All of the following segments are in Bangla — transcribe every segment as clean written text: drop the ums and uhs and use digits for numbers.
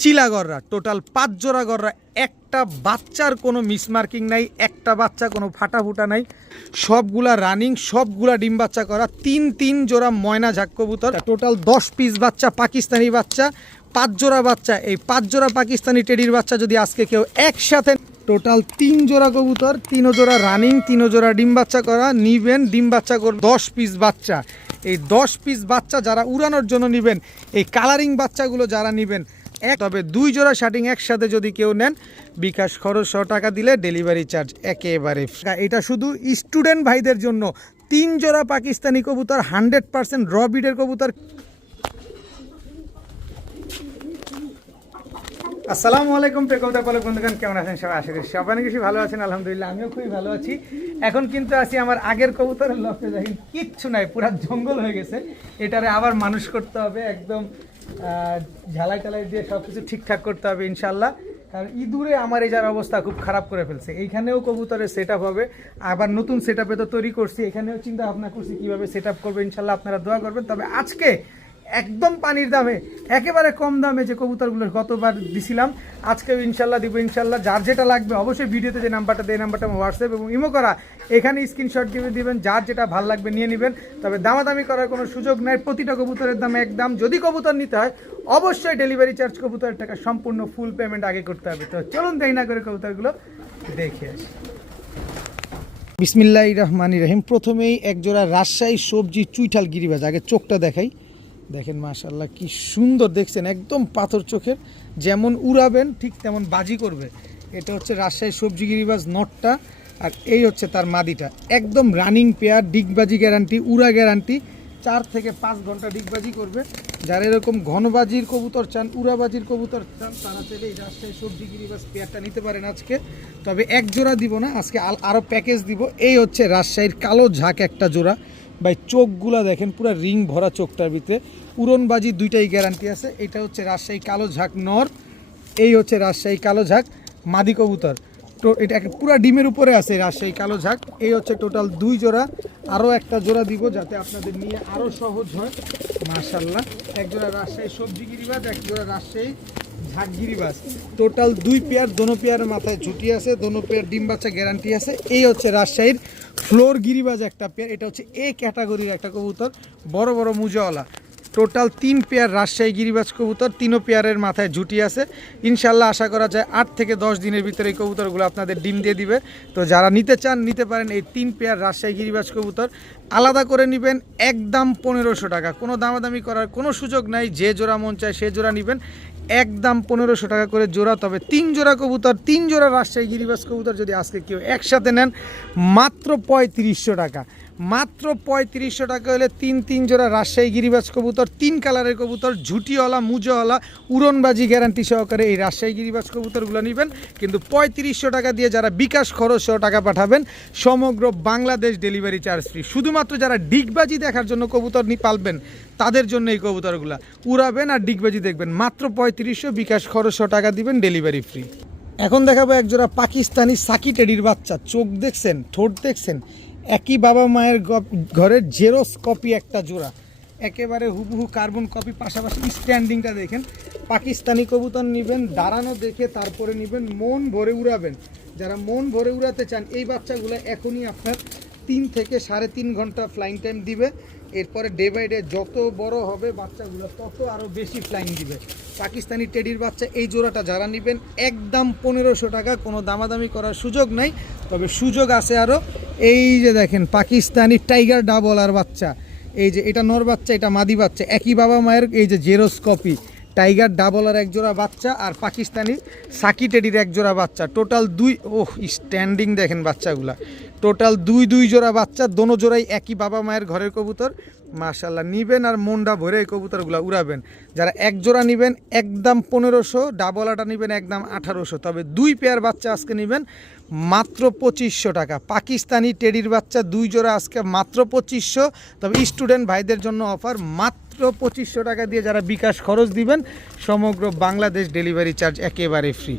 চিলা গররা, টোটাল 5 জোড়া গররা, একটা বাচ্চার কোনো মিসমার্কিং নাই, একটা বাচ্চা কোনো ফাটাফুটা নাই, সবগুলা রানিং, সবগুলা ডিম বাচ্চা করা, 3 জোড়া ময়না ঝাক কবুতর, টোটাল 10 পিস বাচ্চা, পাকিস্তানি বাচ্চা, 5 জোড়া বাচ্চা। এই 5 জোড়া পাকিস্তানি টেডির বাচ্চা যদি আজকে কেউ একসাথে, টোটাল 3 জোড়া কবুতর, 3 জোড়া রানিং, 3 জোড়া ডিম বাচ্চা করা নিবেন, ডিম বাচ্চা করে 10 পিস বাচ্চা। এই 10 পিস বাচ্চা যারা উড়ানোর জন্য নেবেন, এই কালারিং বাচ্চাগুলো যারা নেবেন, তবে 2 জোড়া শার্টিং একসাথে যদি কেউ নেন, বিকাশ খরচ 100 টাকা দিলে ডেলিভারি চার্জ একেবারে। এটা শুধু স্টুডেন্ট ভাইদের জন্য। 3 জোড়া পাকিস্তানি কবুতর, 100% র বিডের কবুতর। আসসালামু আলাইকুম কবুতর পালক বন্ধুগণ, কেমন আছেন সবাই? আশা করি সবাই অনেক বেশি ভালো আছেন। আলহামদুলিল্লাহ আমিও খুবই ভালো আছি। এখন কিন্তু আছি আমার আগের কবুতরের লক্ষ্যে, দেখেন কিচ্ছু নাই, পুরা জঙ্গল হয়ে গেছে। এটারে আবার মানুষ করতে হবে, একদম ঝালাই টালাই দিয়ে সব কিছু ঠিকঠাক করতে হবে ইনশাল্লাহ। কারণ ইঁদুরে আমার এই যার অবস্থা খুব খারাপ করে ফেলছে। এইখানেও কবুতরের সেট আপ হবে, আবার নতুন সেট আপে তো তৈরি করছি, এখানেও চিন্তা ভাবনা করছি কীভাবে সেট আপ করবে। ইনশাল্লাহ আপনারা দোয়া করবেন। তবে আজকে একদম পানির দামে, একেবারে কম দামে যে কবুতরগুলো গতবার দিছিলাম, আজকেও ইনশাল্লাহ দিব। ইনশাল্লাহ যার যেটা লাগবে অবশ্যই ভিডিওতে যে নাম্বারটা দেয়, নাম্বারটা হোয়াটসঅ্যাপ এবং ইমো করা, এখানে স্ক্রিনশট দিবেন, যার যেটা ভালো লাগবে নিয়ে নেবেন। তবে দামাদামি করার কোনো সুযোগ নাই, প্রতিটা কবুতরের দাম একদম। যদি কবুতর নিতে হয় অবশ্যই ডেলিভারি চার্জ কবুতরের টাকা সম্পূর্ণ ফুল পেমেন্ট আগে করতে হবে। তো চলুন দেরি না করে কবুতরগুলো দেখে আসি। বিসমিল্লাহির রহমানির রহিম। প্রথমেই একজোড়া রাজশাহী সবজি চুইঠাল গিরিবাজ, আগে চোখটা দেখাই। দেখেন মাশাআল্লাহ কি সুন্দর, দেখছেন একদম পাথর চোখের, যেমন উড়াবেন ঠিক তেমন বাজি করবে। এটা হচ্ছে রাজশাহী সবজি গিরিবাজ নটটা, আর এই হচ্ছে তার মাদিটা। একদম রানিং পেয়ার, ডিগবাজি গ্যারান্টি, উড়া গ্যারান্টি। 4 থেকে 5 ঘন্টা ডিগবাজি করবে। যারা এরকম ঘনবাজির কবুতর চান, উড়াবাজির কবুতর চান, তারা চাইলে এই রাজশাহী সবজি গিরিবাজ পেয়ারটা নিতে পারেন আজকে। তবে এক জোড়া দিব না আজকে, আরও প্যাকেজ দিব। এই হচ্ছে রাজশাহীর কালো ঝাঁক একটা জোড়া ভাই, চোখগুলা দেখেন পুরো রিং ভরা চোখটার ভিতরে, উড়নবাজি দুইটাই গ্যারান্টি আছে। এটা হচ্ছে রাজশাহী কালো ঝাঁক নর, এই হচ্ছে রাজশাহী কালো ঝাঁক মাদি কবুতর। তো এটা পুরো ডিমের উপরে আছে রাজশাহী কালো ঝাঁক। এই হচ্ছে টোটাল 2 জোড়া, আরও একটা জোড়া দিব যাতে আপনাদের নিয়ে আরও সহজ হয়। মাশাআল্লাহ, এক জোড়া রাজশাহী সবজি গিরিবাজ, এক জোড়া রাজশাহী ঝাঁক গিরিবাজ, টোটাল 2 পেয়ার। দোনো পেয়ারের মাথায় ঝুটি আছে, দোনো পেয়ার ডিম বাচ্চা গ্যারান্টি আছে। এই হচ্ছে রাজশাহীর ফ্লোর গিরিবাজ একটা পেয়ার, এটা হচ্ছে এ ক্যাটাগরির একটা কবুতর, বড় বড় মুজাওয়ালা। টোটাল 3 পেয়ার রাজশাহী গিরিবাজ কবুতর, 3 পেয়ারের মাথায় ঝুটি আছে। ইনশাল্লাহ আশা করা যায় 8 থেকে 10 দিনের ভিতরে এই কবুতরগুলো আপনাদের ডিম দিয়ে দিবে। তো যারা নিতে চান নিতে পারেন। এই 3 পেয়ার রাজশাহী গিরিবাজ কবুতর আলাদা করে নেবেন, একদম 1500 টাকা, কোনো দামাদামি করার কোনো সুযোগ নাই। যে জোড়া মন চায় সে জোড়া নেবেন, একদম 1500 টাকা করে জোড়া। তবে 3 জোড়া কবুতর, 3 জোড়া রাজশাহী গিরিবাজ কবুতর যদি আজকে কেউ একসাথে নেন, মাত্র 3500 টাকা। মাত্র 3500 টাকা হলে 3 জোড়া রাজশাহী গিরিবাজ কবুতর, 3 কালারের কবুতর, ঝুটিওয়ালা মুজাওয়ালা, উড়নবাজি গ্যারান্টি সহকারে এই রাজশাহী গিরিবাজ কবুতরগুলো নেবেন। কিন্তু 3500 টাকা দিয়ে যারা বিকাশ খরচ সহ টাকা পাঠাবেন, সমগ্র বাংলাদেশ ডেলিভারি চার্জ ফ্রি। শুধুমাত্র যারা ডিগবাজি দেখার জন্য কবুতর পালবেন তাদের জন্য এই কবুতরগুলো উড়াবেন আর ডিগবাজি দেখবেন। মাত্র 3500, বিকাশ খরচ সহ টাকা দিবেন, ডেলিভারি ফ্রি। এখন দেখাবো একজোড়া পাকিস্তানি সাকি টেডির বাচ্চা। চোখ দেখছেন, ঠোঁট দেখছেন, একই বাবা মায়ের ঘরের জেরক্স কপি একটা জোড়া, একেবারে হুবহু কার্বন কপি। পাশাপাশি স্ট্যান্ডিংটা দেখেন। পাকিস্তানি কবুতর নেবেন দাঁড়ানো দেখে, তারপরে নেবেন মন ভরে উড়াবেন। যারা মন ভরে উড়াতে চান, এই বাচ্চাগুলো এখনই আপনার 3 থেকে 3.5 ঘন্টা ফ্লাইং টাইম দিবে। এরপরে ডে বাই ডে যত বড় হবে বাচ্চাগুলো তত আরও বেশি ফ্লাইং দিবে। পাকিস্তানি টেডির বাচ্চা এই জোড়াটা যারা নেবেন, একদম 1500 টাকা, কোনো দামাদামি করার সুযোগ নাই। তবে সুযোগ আছে আরও। এই যে দেখেন পাকিস্তানি টাইগার ডাবলার বাচ্চা, এই যে এটা নর বাচ্চা, এটা মাদি বাচ্চা, একই বাবা মায়ের, এই যে জেরক্স কপি। টাইগার ডাবলার এক জোড়া বাচ্চা আর পাকিস্তানি সাকি টেডির এক জোড়া বাচ্চা, টোটাল 2। স্ট্যান্ডিং দেখেন বাচ্চাগুলা, টোটাল 2 জোড়া বাচ্চা, দোনো জোড়াই একই বাবা মায়ের ঘরের কবুতর। মাশাআল্লাহ, নিবেন আর মনটা ভরে এই কবুতরগুলো উড়াবেন। যারা এক জোড়া নেবেন একদম 1500, ডাবলাটা নেবেন একদম 1800। তবে 2 পেয়ার বাচ্চা আজকে নেবেন মাত্র 2500 টাকা। পাকিস্তানি টেডির বাচ্চা 2 জোড়া আজকে মাত্র 2500। তবে স্টুডেন্ট ভাইদের জন্য অফার, মাত্র 2500 টাকা দিয়ে যারা বিকাশ খরচ দিবেন, সমগ্র বাংলাদেশ ডেলিভারি চার্জ একেবারে ফ্রি।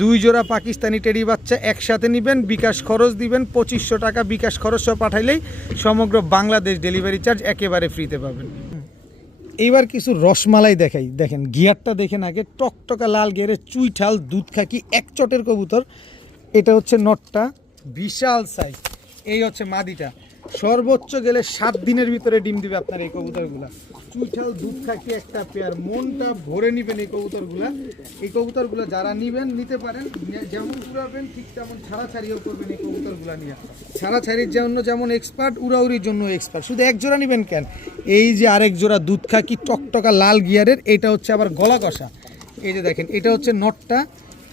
2 জোড়া পাকিস্তানি টেডি বাচ্চা একসাথে নেবেন, বিকাশ খরচ দিবেন 2500 টাকা, বিকাশ খরচ সহ পাঠাইলেই সমগ্র বাংলাদেশ ডেলিভারি চার্জ একেবারে ফ্রিতে পাবেন। এইবার কিছু রসমালাই দেখাই। দেখেন গিয়ারটা দেখেন আগে, টকটকা লাল গিয়ারে চুইঠাল দুধ খাকি এক চটের কবুতর। এটা হচ্ছে নটটা, বিশাল সাইজ। এই হচ্ছে মাদিটা, সর্বোচ্চ গেলে 7 দিনের ভিতরে ডিম দিবে আপনার এই কবুতরগুলা। চুইঠাল দুধ খাকি একটা পেয়ার, মনটা ভরে নেবেন এই কবুতরগুলা। এই কবুতরগুলো যারা নেবেন নিতে পারেন, যেমন উড়াবেন ঠিক তেমন ছাড়াছাড়িও করবেন এই কবুতরগুলা নিয়ে। ছাড়াছাড়ির জন্য যেমন এক্সপার্ট, উড়াউড়ির জন্য এক্সপার্ট। শুধু এক জোড়া নেবেন কেন, এই যে আরেক জোড়া দুধ খাকি টকটকা লাল গিয়ারের, এটা হচ্ছে আবার গলা কষা। এই যে দেখেন, এটা হচ্ছে নটটা,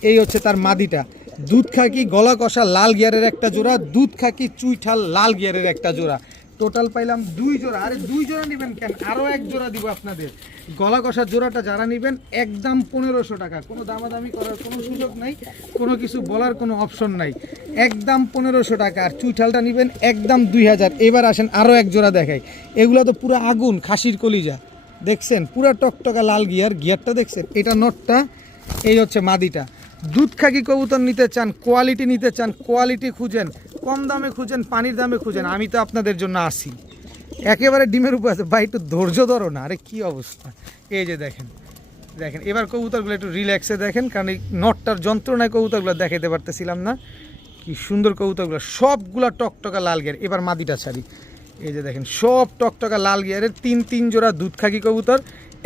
এই হচ্ছে তার মাদিটা। দুধ খাকি গলা কষা লাল গিয়ারের একটা জোড়া, দুধ খাকি চুইঠাল লাল গিয়ারের একটা জোড়া। টোটাল পাইলাম 2 জোড়া। আরে 2 জোড়া নেবেন কেন, আরও 1 জোড়া দিব আপনাদের। গলা কষার জোড়াটা যারা নেবেন একদম 1500 টাকা, কোনো দামাদামি করার কোনো সুযোগ নাই, কোনো কিছু বলার কোনো অপশন নাই, একদম 1500 টাকা। আর চুইঠালটা নেবেন একদম 2000। এবার আসেন আরও 1 জোড়া দেখাই। এগুলো তো পুরো আগুন, খাসির কলিজা। দেখছেন পুরা টকটকা লাল গিয়ার, গিয়ারটা দেখছেন। এটা নটটা, এই হচ্ছে মাদিটা। দুধ খাকি কবুতর নিতে চান, কোয়ালিটি নিতে চান, কোয়ালিটি খুঁজেন, কম দামে খুঁজেন, পানির দামে খুঁজেন, আমি তো আপনাদের জন্য আসি। একেবারে ডিমের উপর আছে ভাই, একটু ধৈর্য ধরো না। আরে কি অবস্থা, এই যে দেখেন দেখেন। এবার কবুতরগুলো একটু রিল্যাক্সে দেখেন, কারণ এই নটটার যন্ত্রণায় কবুতরগুলো দেখাতে পারতেছিলাম না। কি সুন্দর কবুতরগুলো, সবগুলা টকটকা লাল গিয়ার। এবার মাদিটা ছাড়ি, এই যে দেখেন সব টকটকা লাল গিয়ারের 3 জোড়া দুধ খাকি কবুতর।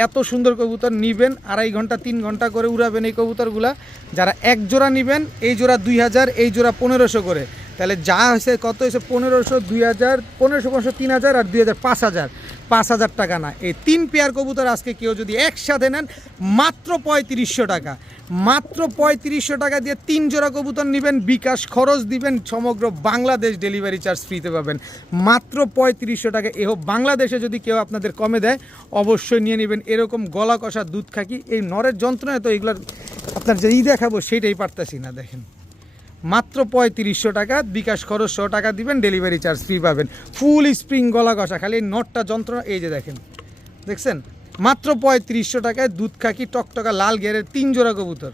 এত সুন্দর কবুতর নিবেন, 2.5 ঘন্টা 3 ঘন্টা করে উড়াবেন এই কবুতরগুলা। যারা 1 জোড়া নিবেন, এই জোড়া 2000, এই জোড়া 1500 করে। তাহলে যা হয়েছে কত হয়েছে, 1500, 2000, 1500, 3000 আর 2000, 5000 টাকা না। এই 3 পেয়ার কবুতর আজকে কেউ যদি একসাথে নেন মাত্র 3500 টাকা, মাত্র 3500 টাকা দিয়ে 3 জোড়া কবুতর নেবেন, বিকাশ খরচ দিবেন, সমগ্র বাংলাদেশ ডেলিভারি চার্জ ফ্রিতে পাবেন মাত্র 3500 টাকা। এও বাংলাদেশে যদি কেউ আপনাদের কমে দেয় অবশ্যই নিয়ে নেবেন। এরকম গলা কষা দুধ খাকি এই নরের যন্ত্রণায় তো এগুলোর আপনার যেই দেখাবো সেটাই পারতাছি না। দেখেন মাত্র 3500 টাকা, বিকাশ খরচ 100 টাকা দিবেন, ডেলিভারি চার্জ ফ্রি পাবেন। ফুল স্প্রিং গলা কষা, খালি এই নটটা যন্ত্রণা। এই যে দেখেন, দেখছেন মাত্র 3500 টাকায় দুধ খাকি টকটকা লাল গিয়ারের 3 জোড়া কবুতর,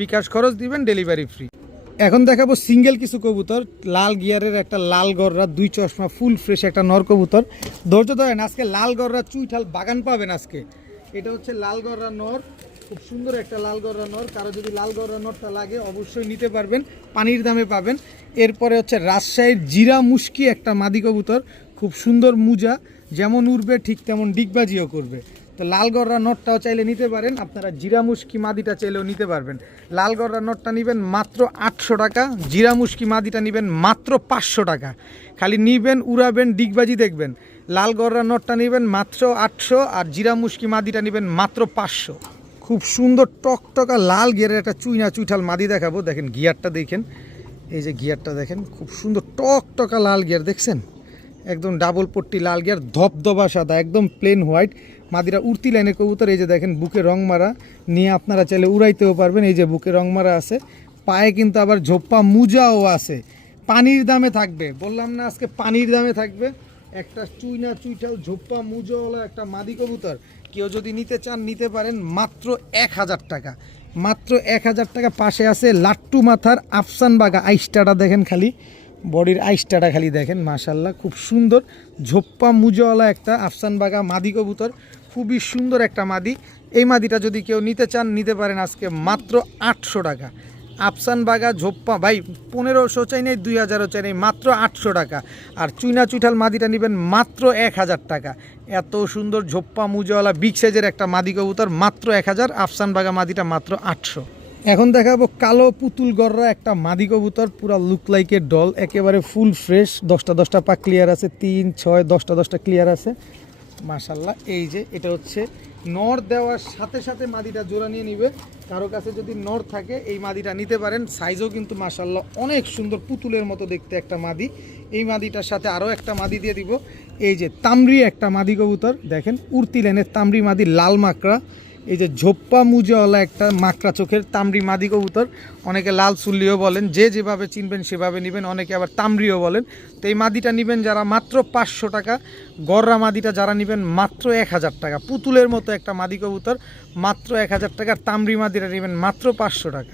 বিকাশ খরচ দিবেন, ডেলিভারি ফ্রি। এখন দেখাবো সিঙ্গেল কিছু কবুতর। লাল গিয়ারের একটা লাল গররা, 2 চশমা, ফুল ফ্রেশ একটা নর কবুতর। ধৈর্য ধরেন, আজকে লাল গররা চুইঠাল বাগান পাবেন আজকে। এটা হচ্ছে লাল গররা নর, খুব সুন্দর একটা লাল গররা নর। কারো যদি লাল গররা নরটা লাগে অবশ্যই নিতে পারবেন, পানির দামে পাবেন। এরপরে হচ্ছে রাজশাহীর জিরা মুশকি একটা মাদি কবুতর, খুব সুন্দর মুজা, যেমন উড়বে ঠিক তেমন ডিগবাজিও করবে। তো লাল গররা নটটাও চাইলে নিতে পারেন আপনারা, জিরা মুশকি মাদিটা চাইলেও নিতে পারবেন। লাল গররা নটটা নেবেন মাত্র 800 টাকা, জিরা মুশকি মাদিটা নেবেন মাত্র 500 টাকা। খালি নিবেন, উড়াবেন, ডিগবাজি দেখবেন। লাল গররা নটটা নেবেন মাত্র 800, আর জিরা মুশকি মাদিটা নেবেন মাত্র 500। খুব সুন্দর টকটকা লাল গিয়ারের একটা চুইঠাল মাদি দেখাবো। দেখেন গিয়ারটা দেখেন, এই যে গিয়ারটা দেখেন, খুব সুন্দর টকটকা লাল গিয়ার। দেখছেন একদম ডাবল পট্টি লাল গিয়ার, ধপধপা সাদা, একদম প্লেন হোয়াইট। মাদিরা উড়তি লাইনের কবুতর। এই যে দেখেন বুকে রং মারা, নিয়ে আপনারা চাইলে উড়াইতেও পারবেন। এই যে বুকে রং মারা আছে, পায়ে কিন্তু আবার ঝোপ্পা মুজাও আছে। পানির দামে থাকবে, বললাম না আজকে পানির দামে থাকবে। একটা চুইঠাল ঝোপ্পা মুজোওয়ালা একটা মাদি কবুতর কেউ যদি নিতে চান নিতে পারেন মাত্র 1000 টাকা, মাত্র 1000 টাকা। পাশে আছে লাট্টু মাথার আফসান বাগা, আইসটাটা দেখেন, খালি বডির আইসটাটা খালি দেখেন, মাশাল্লাহ খুব সুন্দর। ঝোপ্পা মুজোওয়ালা একটা আফসান বাগা মাদি কবুতর, খুবই সুন্দর একটা মাদি। এই মাদিটা যদি কেউ নিতে চান নিতে পারেন আজকে মাত্র 800 টাকা। আফসান বাগা ঝোপ্পা ভাই 1500 চাই নেই, 2000ও চাই নেই, মাত্র 800 টাকা। আর চুইঠাল মাদিটা নেবেন মাত্র 1000 টাকা। এত সুন্দর ঝোপ্পা মুজোওয়ালা বিগ সাইজের একটা মাদি কবুতর মাত্র 1000, আফসান বাগা মাদিটা মাত্র 800। এখন দেখাবো কালো পুতুল গররা একটা মাদি কবুতর, পুরা লুক লাইকের ডল, একেবারে ফুল ফ্রেশ। 10টা পা ক্লিয়ার আছে, 3, 6, 10টা ক্লিয়ার আছে মাশাল্লাহ। এই যে এটা হচ্ছে নর, দেওয়ার সাথে সাথে মাদিটা জোড়া নিয়ে নিবে। কারো কাছে যদি নর থাকে এই মাদিটা নিতে পারেন। সাইজও কিন্তু মাশাল্লাহ অনেক সুন্দর, পুতুলের মতো দেখতে একটা মাদি। এই মাদিটার সাথে আরও একটা মাদি দিয়ে দিব। এই যে তামরি একটা মাদি কবুতর, দেখেন উড়তি লেনের তামরি মাদি, লাল মাকড়া। এই যে ঝোপ্পা মুজাওয়ালা একটা মাকড়া চোখের তামরি মাদি কবুতর, অনেকে লাল চুল্লিও বলেন, যে যেভাবে চিনবেন সেভাবে নেবেন, অনেকে আবার তামরিও বলেন। তো এই মাদিটা নেবেন যারা মাত্র 500 টাকা, গররা মাদিটা যারা নেবেন মাত্র 1000 টাকা। পুতুলের মতো একটা মাদি কবুতর মাত্র 1000 টাকা, তামরি মাদিটা নেবেন মাত্র 500 টাকা।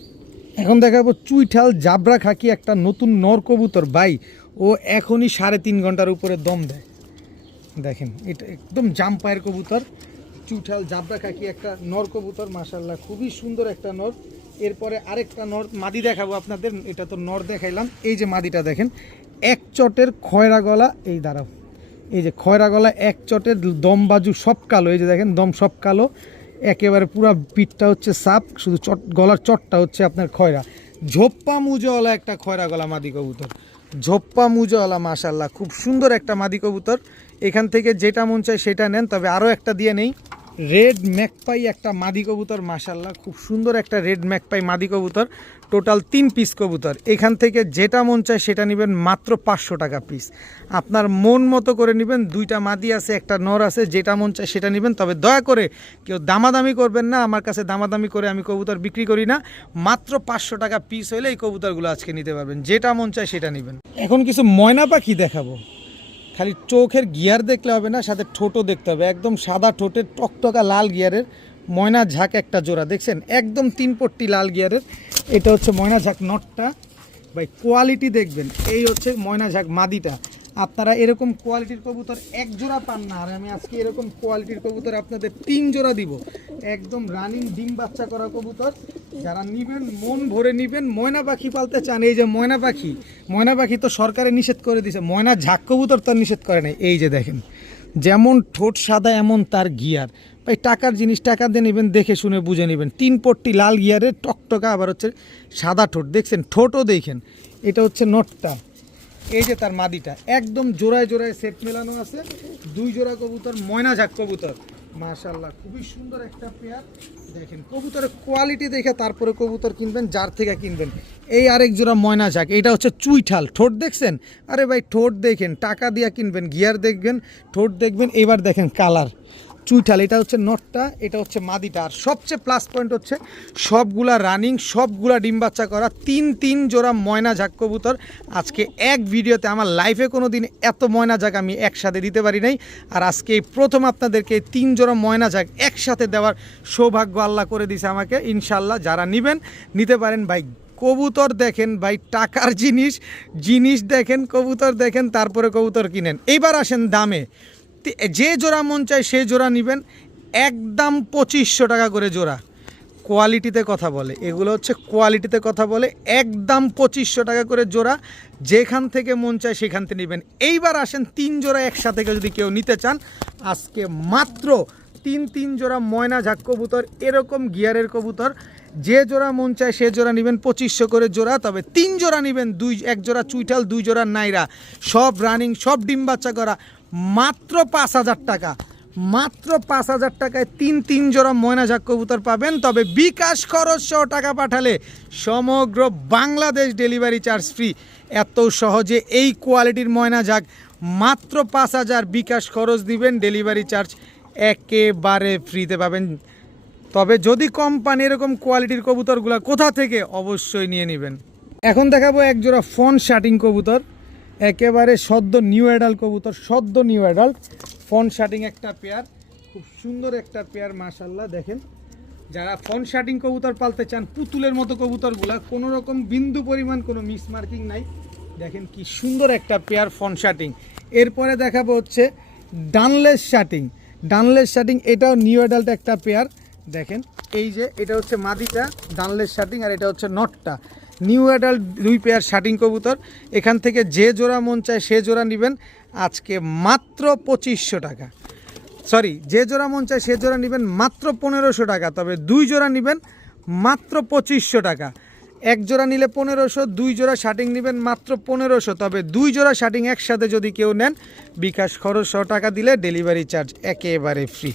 এখন দেখাবো চুইঠাল জাবরা খাকি একটা নতুন নর কবুতর ভাই, ও এখনই 3.5 ঘন্টার উপরে দম দেয়। দেখেন এটা একদম জাম্পায়ের কবুতর, চুইঠাল জাবরা খাকি একটা নর কবুতর, মাশাআল্লাহ খুবই সুন্দর একটা নর। এরপরে আরেকটা নর মাদি দেখাবো আপনাদের, এটা তো নর দেখাইলাম। এই যে মাদিটা দেখেন, এক চটের খয়রা গলা, এই দাঁড়াও, এই যে খয়রা গলা, এক চটের দম বাজু সব কালো, এই যে দেখেন দম সব কালো, একেবারে পুরো পিঠটা হচ্ছে সাপ, শুধু চট গলার চটটা হচ্ছে আপনার খয়রা। ঝোপ্পা মুজওয়ালা একটা খয়রা গলা মাদি কবুতর, ঝোপ্পা মুজওয়ালা, মাশাআল্লাহ খুব সুন্দর একটা মাদি কবুতর। এখান থেকে যেটা মন চায় সেটা নেন, তবে আরও একটা দিয়ে নেই, রেড ম্যাকপাই একটা মাদি কবুতর, মাশাআল্লাহ খুব সুন্দর একটা রেড ম্যাকপাই মাদি কবুতর, টোটাল 3 পিস কবুতর। এখান থেকে যেটা মন চায় সেটা নেবেন মাত্র 500 টাকা পিস, আপনার মন মতো করে নেবেন। 2টা মাদি আছে, একটা নর আছে, যেটা মন চায় সেটা নেবেন। তবে দয়া করে কেউ দামাদামি করবেন না, আমার কাছে দামাদামি করে আমি কবুতর বিক্রি করি না। মাত্র 500 টাকা পিস হলে এই কবুতরগুলো আজকে নিতে পারবেন, যেটা মন চায় সেটা নেবেন। এখন কিছু ময়না পাখি দেখাবো, খালি চোখের গিয়ার দেখলে হবে না, সাথে ঠোঁটও দেখতে হবে। একদম সাদা ঠোঁটের টকটকা লাল গিয়ারের ময়না ঝাঁক একটা জোড়া দেখছেন, একদম 3 পট্টি লাল গিয়ারের। এটা হচ্ছে ময়না ঝাঁক নটটা, ভাই কোয়ালিটি দেখবেন। এই হচ্ছে ময়না ঝাঁক মাদিটা। আপনারা এরকম কোয়ালিটির কবুতর এক জোড়া পান না, আর আমি আজকে এরকম কোয়ালিটির কবুতর আপনাদের 3 জোড়া দিব, একদম রানিং ডিম বাচ্চা করা কবুতর। যারা নেবেন মন ভরে নেবেন। ময়না পাখি পালতে চান, এই যে ময়না পাখি, ময়না পাখি তো সরকারে নিষেধ করে দিয়েছে, ময়না ঝাঁক কবুতর তো নিষেধ করে নাই। এই যে দেখেন, যেমন ঠোঁট সাদা এমন তার গিয়ার, ভাই টাকার জিনিস টাকা দিয়ে নেবেন, দেখে শুনে বুঝে নেবেন। 3 পট্টি লাল গিয়ারের টকটকা, আবার হচ্ছে সাদা ঠোঁট দেখছেন, ঠোঁটও দেখেন। এটা হচ্ছে নটটা, এই যে তার মাদিটা, একদম জোড়ায় জোড়ায় সেট মেলানো আছে। 2 জোড়া কবুতর, ময়না ঝাঁক কবুতর, মাশাআল্লাহ খুবই সুন্দর একটা পেয়ার। দেখেন কবুতরের কোয়ালিটি দেখে তারপরে কবুতর কিনবেন, যার থেকে কিনবেন। এই আরেক জোড়া ময়না ঝাঁক, এটা হচ্ছে চুইঠাল, ঠোঁট দেখছেন, আরে ভাই ঠোঁট দেখেন, টাকা দিয়া কিনবেন, গিয়ার দেখবেন, ঠোঁট দেখবেন। এবার দেখেন কালার, চুইঠাল, এটা হচ্ছে নটটা, এটা হচ্ছে মাদিটা। আর সবচেয়ে প্লাস পয়েন্ট হচ্ছে সবগুলা রানিং, সবগুলা ডিম বাচ্চা করা, 3 জোড়া ময়না ঝাঁক কবুতর আজকে এক ভিডিওতে। আমার লাইফে কোনো দিন এত ময়না ঝাঁক আমি একসাথে দিতে পারি নাই, আর আজকে এই প্রথম আপনাদেরকে 3 জোড়া ময়না ঝাঁক একসাথে দেওয়ার সৌভাগ্য আল্লাহ করে দিয়েছে আমাকে। ইনশাল্লাহ যারা নেবেন নিতে পারেন। ভাই কবুতর দেখেন, ভাই টাকার জিনিস, জিনিস দেখেন, কবুতর দেখেন, তারপরে কবুতর কিনেন। এইবার আসেন দামে, যে জোড়া মন চায় সে জোড়া নেবেন, একদম 2500 টাকা করে জোড়া। কোয়ালিটিতে কথা বলে, এগুলো হচ্ছে কোয়ালিটিতে কথা বলে, একদম 2500 টাকা করে জোড়া, যেখান থেকে মন চায় সেখান থেকে নেবেন। এইবার আসেন 3 জোড়া একসাথে যদি কেউ নিতে চান, আজকে মাত্র 3 জোড়া ময়না ঝাঁক কবুতর, এরকম গিয়ারের কবুতর, যে জোড়া মন চায় সে জোড়া নেবেন 2500 করে জোড়া। তবে 3 জোড়া নেবেন, 1 জোড়া চুইঠাল, 2 জোড়া নাইরা, সব রানিং, সব ডিম বাচ্চা করা, মাত্র 5000 টাকা। মাত্র 5000 টাকায় 3 জোড়া ময়না ঝাঁক কবুতর পাবেন। তবে বিকাশ খরচ সহ টাকা পাঠালে সমগ্র বাংলাদেশ ডেলিভারি চার্জ ফ্রি। এত সহজে এই কোয়ালিটির ময়না ঝাঁক মাত্র 5000, বিকাশ খরচ দিবেন, ডেলিভারি চার্জ একেবারে ফ্রিতে পাবেন। তবে যদি কোম্পানি এরকম কোয়ালিটির কবুতরগুলো কোথা থেকে, অবশ্যই নিয়ে নেবেন। এখন দেখাবো এক জোড়া ফন শাটিং কবুতর, একেবারে সদ্য নিউ অ্যাডাল্ট কবুতর, সদ্য নিউ অ্যাডাল্ট ফন শাটিং একটা পেয়ার, খুব সুন্দর একটা পেয়ার, মাশাআল্লাহ। দেখেন যারা ফন শাটিং কবুতর পালতে চান, পুতুলের মতো কবুতরগুলা, কোনো রকম বিন্দু পরিমাণ কোনো মিস মার্কিং নাই। দেখেন কি সুন্দর একটা পেয়ার ফন শাটিং। এরপরে দেখাবো হচ্ছে ডানলেস শাটিং, ডানলেস শাটিং, এটাও নিউ অ্যাডাল্ট একটা পেয়ার। দেখেন এই যে এটা হচ্ছে মাদিটা ডানলেস শাটিং, আর এটা হচ্ছে নটটা, নিউ অ্যাডাল্ট 2 পেয়ার শাটিং কবুতর। এখান থেকে যে জোড়া মন চায় সে জোড়া নেবেন আজকে মাত্র 2500 টাকা, সরি, যে জোড়া মন চায় সে জোড়া নেবেন মাত্র 1500 টাকা। তবে 2 জোড়া নেবেন মাত্র 2500 টাকা। 1 জোড়া নিলে 1500, 2 জোড়া শাটিং নেবেন মাত্র 1500। তবে 2 জোড়া শাটিং একসাথে যদি কেউ নেন, বিকাশ খরচ 100 টাকা দিলে ডেলিভারি চার্জ একেবারে ফ্রি,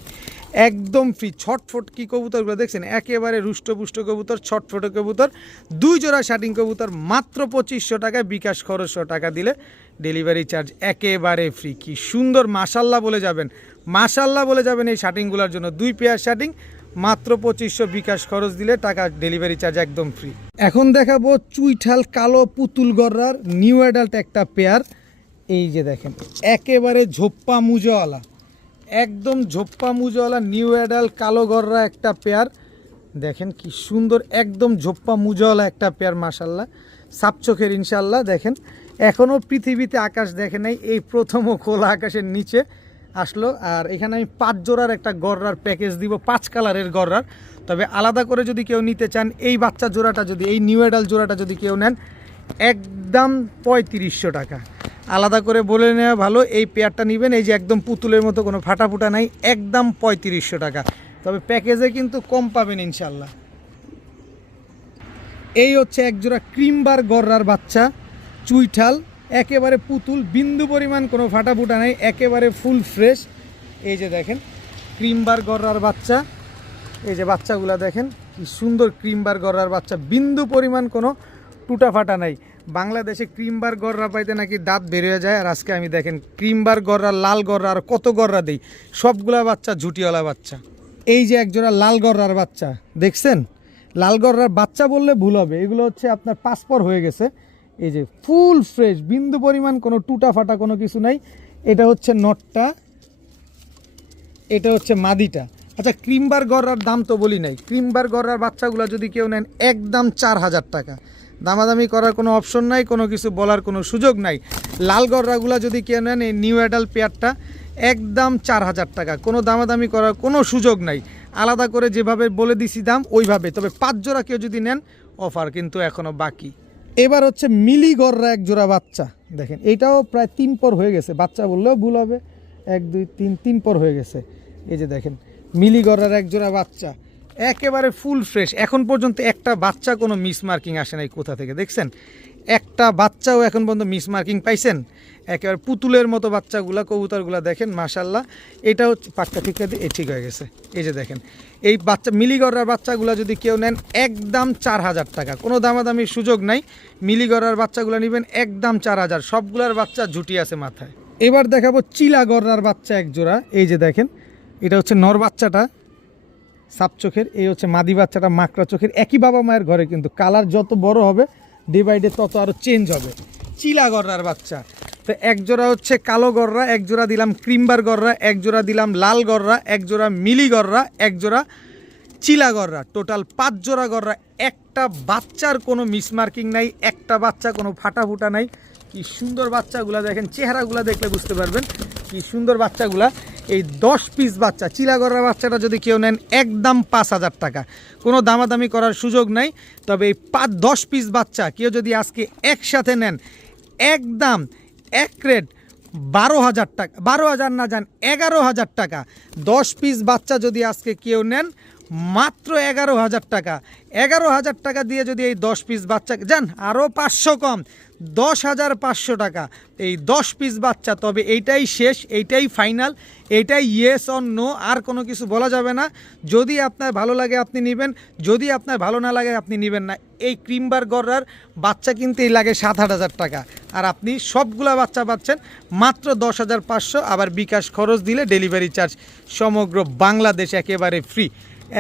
একদম ফ্রি। ছটফট কি কবুতরগুলো দেখছেন, একেবারে রুষ্টপুষ্ট কবুতর, ছটফট কবুতর। 2 জোড়া শাটিং কবুতর মাত্র 2500 টাকায়, বিকাশ খরচ 100 টাকা দিলে ডেলিভারি চার্জ একেবারে ফ্রি। কি সুন্দর, মাশাল্লাহ বলে যাবেন, মাশাল্লাহ বলে যাবেন এই শাটিংগুলোর জন্য। 2 পেয়ার শাটিং মাত্র 2500, বিকাশ খরচ দিলে টাকা ডেলিভারি চার্জ একদম ফ্রি। এখন দেখাবো চুইঠাল কালো পুতুল গররার নিউ অ্যাডাল্ট একটা পেয়ার। এই যে দেখেন একেবারে ঝোপ্পা মুজওয়ালা, একদম ঝোপ্পা মুজওয়ালা নিউ অ্যাডাল্ট কালো গররা একটা পেয়ার। দেখেন কি সুন্দর, একদম ঝোপ্পা মুজওয়ালা একটা পেয়ার, মাশাল্লাহ, সাপ চোখের ইনশাল্লাহ। দেখেন এখনও পৃথিবীতে আকাশ দেখে নাই, এই প্রথমও খোলা আকাশের নিচে আসলো। আর এখানে আমি 5 জোড়ার একটা গররার প্যাকেজ দিব, 5 কালারের গররার। তবে আলাদা করে যদি কেউ নিতে চান, এই বাচ্চা জোড়াটা যদি, এই নিউ অ্যাডাল্ট জোড়াটা যদি কেউ নেন, একদম 3500 টাকা। আলাদা করে বলে নেওয়া ভালো, এই পেয়ারটা নেবেন, এই যে একদম পুতুলের মতো কোনো ফাটাফুটা নাই, একদম 3500 টাকা। তবে প্যাকেজে কিন্তু কম পাবেন ইনশাল্লাহ। এই হচ্ছে একজোড়া ক্রিমবার গররার বাচ্চা, চুইঠাল, একেবারে পুতুল, বিন্দু পরিমাণ কোনো ফাটাফুটা নাই, একেবারে ফুল ফ্রেশ। এই যে দেখেন ক্রিমবার গররার বাচ্চা, এই যে বাচ্চাগুলো দেখেন কি সুন্দর, ক্রিমবার গররার বাচ্চা, বিন্দু পরিমাণ কোনো টুটা ফাটা নাই। বাংলাদেশে ক্রিমবার গররা পাইতে নাকি দাঁত বেরিয়ে যায়, আর আজকে আমি দেখেন ক্রিমবার গররা, লাল গররা, আর কত গররা দেই, সবগুলা বাচ্চা ঝুটিওয়ালা বাচ্চা। এই যে একজোড়া লাল গররার বাচ্চা দেখছেন, লাল গররার বাচ্চা বললে ভুল হবে, এগুলো হচ্ছে আপনার পাসপর হয়ে গেছে। এই যে ফুল ফ্রেশ, বিন্দু পরিমাণ কোনো টুটা ফাটা কোনো কিছু নাই। এটা হচ্ছে নটটা, এটা হচ্ছে মাদিটা। আচ্ছা, ক্রিমবার গররার দাম তো বলি নাই। ক্রিমবার গররার বাচ্চাগুলো যদি কেউ নেন, একদম 4000 টাকা। দামাদামি করার কোনো অপশন নাই, কোনো কিছু বলার কোনো সুযোগ নাই। লাল গররাগুলো যদি কেউ নেন, এই নিউ অ্যাডাল্ট পেয়ারটা একদম 4000 টাকা, কোনো দামাদামি করার কোনো সুযোগ নাই। আলাদা করে যেভাবে বলে দিছি দাম ওইভাবে। তবে 5 জোড়া কেউ যদি নেন, অফার কিন্তু এখনও বাকি। এবার হচ্ছে মিলি গররা এক জোড়া বাচ্চা দেখেন, এইটাও প্রায় 3 পর হয়ে গেছে, বাচ্চা বললেও ভুল হবে, 1 2 3 3 পর হয়ে গেছে। এই যে দেখেন মিলি গররার এক জোড়া বাচ্চা, একেবারে ফুল ফ্রেশ। এখন পর্যন্ত একটা বাচ্চা কোনো মিস মার্কিং আসে নাই কোথা থেকে, দেখছেন? একটা বাচ্চাও এখন পর্যন্ত মিস মার্কিং পাইছেন? একেবারে পুতুলের মতো বাচ্চাগুলা, কবুতরগুলা দেখেন মাশাল্লাহ। এটা হচ্ছে পাটটা ঠিক করে, ঠিক হয়ে গেছে। এই যে দেখেন এই বাচ্চা মিলিগড়ার বাচ্চাগুলা যদি কেউ নেন, একদম 4000 টাকা, কোনো দামাদামির সুযোগ নাই। মিলিগড়ার বাচ্চাগুলো নেবেন একদম 4000, সবগুলার বাচ্চা ঝুটি আছে মাথায়। এবার দেখাবো চিলাগড়ার বাচ্চা এক জোড়া। এই যে দেখেন, এটা হচ্ছে নর বাচ্চাটা সাপ চোখের, এই হচ্ছে মাদি বাচ্চাটা মাকড়া চোখের। একই বাবা মায়ের ঘরে, কিন্তু কালার যত বড় হবে ডে বাই ডে তত আরও চেঞ্জ হবে। চিলা গররার বাচ্চা, তো এক জোড়া হচ্ছে কালো গররা, এক জোড়া দিলাম ক্রিমবার গররা, এক জোড়া দিলাম লাল গররা, এক জোড়া মিলি গররা, এক জোড়া চিলা গররা, টোটাল 5 জোড়া গররা। একটা বাচ্চার কোনো মিসমার্কিং নাই, একটা বাচ্চা কোনো ফাটাফুটা নাই। কি সুন্দর বাচ্চাগুলা দেখেন, চেহারাগুলা দেখলে বুঝতে পারবেন কি সুন্দর বাচ্চাগুলা। এই 10 পিস বাচ্চা চিলাগড়ার বাচ্চাটা যদি কেউ নেন, একদম 5000 টাকা, কোনো দামাদামি করার সুযোগ নাই। তবে এই 10 পিস বাচ্চা কেউ যদি আজকে একসাথে নেন, একদম এক রেট 12,000 টাকা, 12,000 না যান 11,000 টাকা। 10 পিস বাচ্চা যদি আজকে কেউ নেন, মাত্র 11,000 টাকা। 11,000 টাকা দিয়ে যদি এই 10 পিস বাচ্চা যান, আরও 500 কম, 10,500 টাকা এই 10 পিস বাচ্চা। তবে এইটাই শেষ, এইটাই ফাইনাল, এইটাই ইয়েস অর নো, আর কোনো কিছু বলা যাবে না। যদি আপনার ভালো লাগে আপনি নেবেন, যদি আপনার ভালো না লাগে আপনি নেবেন না। এই ক্রিমবার গররার বাচ্চা কিনতে এই লাগে 7-8 টাকা, আর আপনি সবগুলা বাচ্চা পাচ্ছেন মাত্র 10,500। আবার বিকাশ খরচ দিলে ডেলিভারি চার্জ সমগ্র বাংলাদেশ একেবারে ফ্রি,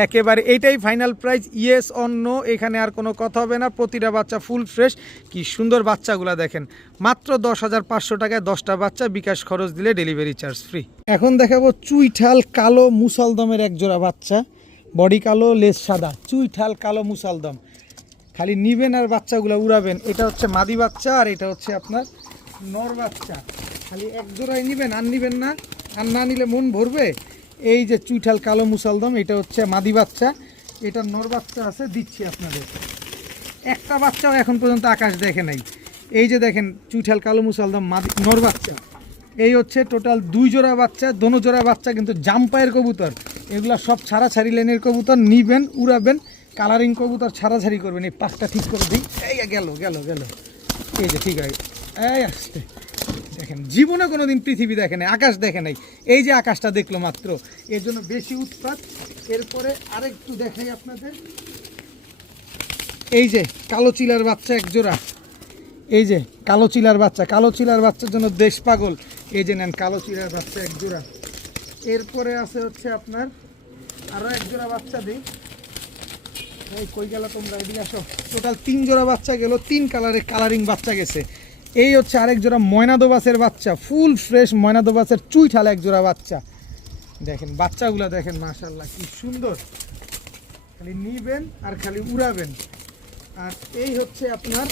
একেবারে এইটাই final price, yes or no, এখানে আর কোনো কথা হবে না। প্রতিটা বাচ্চা ফুল ফ্রেশ, কি সুন্দর বাচ্চাগুলো দেখেন, মাত্র 10,500 টাকায় 10টা বাচ্চা, বিকাশ খরচ দিলে ডেলিভারি চার্জ ফ্রি। এখন দেখাবো চুইঠাল কালো মুসালদমের এক জোড়া বাচ্চা, বডি কালো, লেজ সাদা, চুইঠাল কালো মুসালদম। খালি নিবেন আর বাচ্চাগুলো উড়াবেন। এটা হচ্ছে মাদি বাচ্চা, আর এটা হচ্ছে আপনার নর বাচ্চা। খালি এক জোড়াই নিবেন, আর নিবেন না, আর না নিলে মন ভরবে। এই যে চুইঠাল কালো মুসালদম, এটা হচ্ছে মাদি বাচ্চা, এটা নর বাচ্চা আছে, দিচ্ছি আপনাদের। একটা বাচ্চাও এখন পর্যন্ত আকাশ দেখে নাই। এই যে দেখেন চুইঠাল কালো মুসালদম মাদি নর বাচ্চা। এই হচ্ছে টোটাল 2 জোড়া বাচ্চা, দোনো জোড়া বাচ্চা কিন্তু জাম্পায়ের কবুতর। এগুলা সব ছাড়াছাড়ি লেনের কবুতর, নিবেন উড়াবেন, কালারিং কবুতর ছাড়াছাড়ি করবেন। এই পাকটা ঠিক করে দিই, এই গেল গেল গেল, এই যে ঠিক আছে, এই আসতে দেখেন, জীবনে কোনো দিন পৃথিবী দেখে নাই, আকাশ দেখে নাই, এই যে আকাশটা দেখলো মাত্র, এর জন্য বেশি উৎপাত। এরপরে আরেকটু দেখাই আপনাদের, এই যে কালো চিলার বাচ্চা এক জোড়া, এই যে কালো চিলার বাচ্চা, কালো চিলার বাচ্চার জন্য দেশ পাগল। এই যে নেন কালো চিলার বাচ্চা এক জোড়া। এরপরে আছে হচ্ছে আপনার আরও এক জোড়া বাচ্চা দিই, এই কই গেল তোমরা, এদিকে আসো। টোটাল 3 জোড়া বাচ্চা গেল, 3 কালারের কালারিং বাচ্চা গেছে। এই হচ্ছে আরেক জোড়া ময়নাদোবাসের বাচ্চা, ফুল ফ্রেশ ময়নাদোবাসের চুইঠাল এক জোড়া বাচ্চা। দেখেন বাচ্চাগুলো দেখেন মাশাআল্লাহ কি সুন্দর, খালি নিবেন আর খালি উড়াবেন। আর এই হচ্ছে আপনার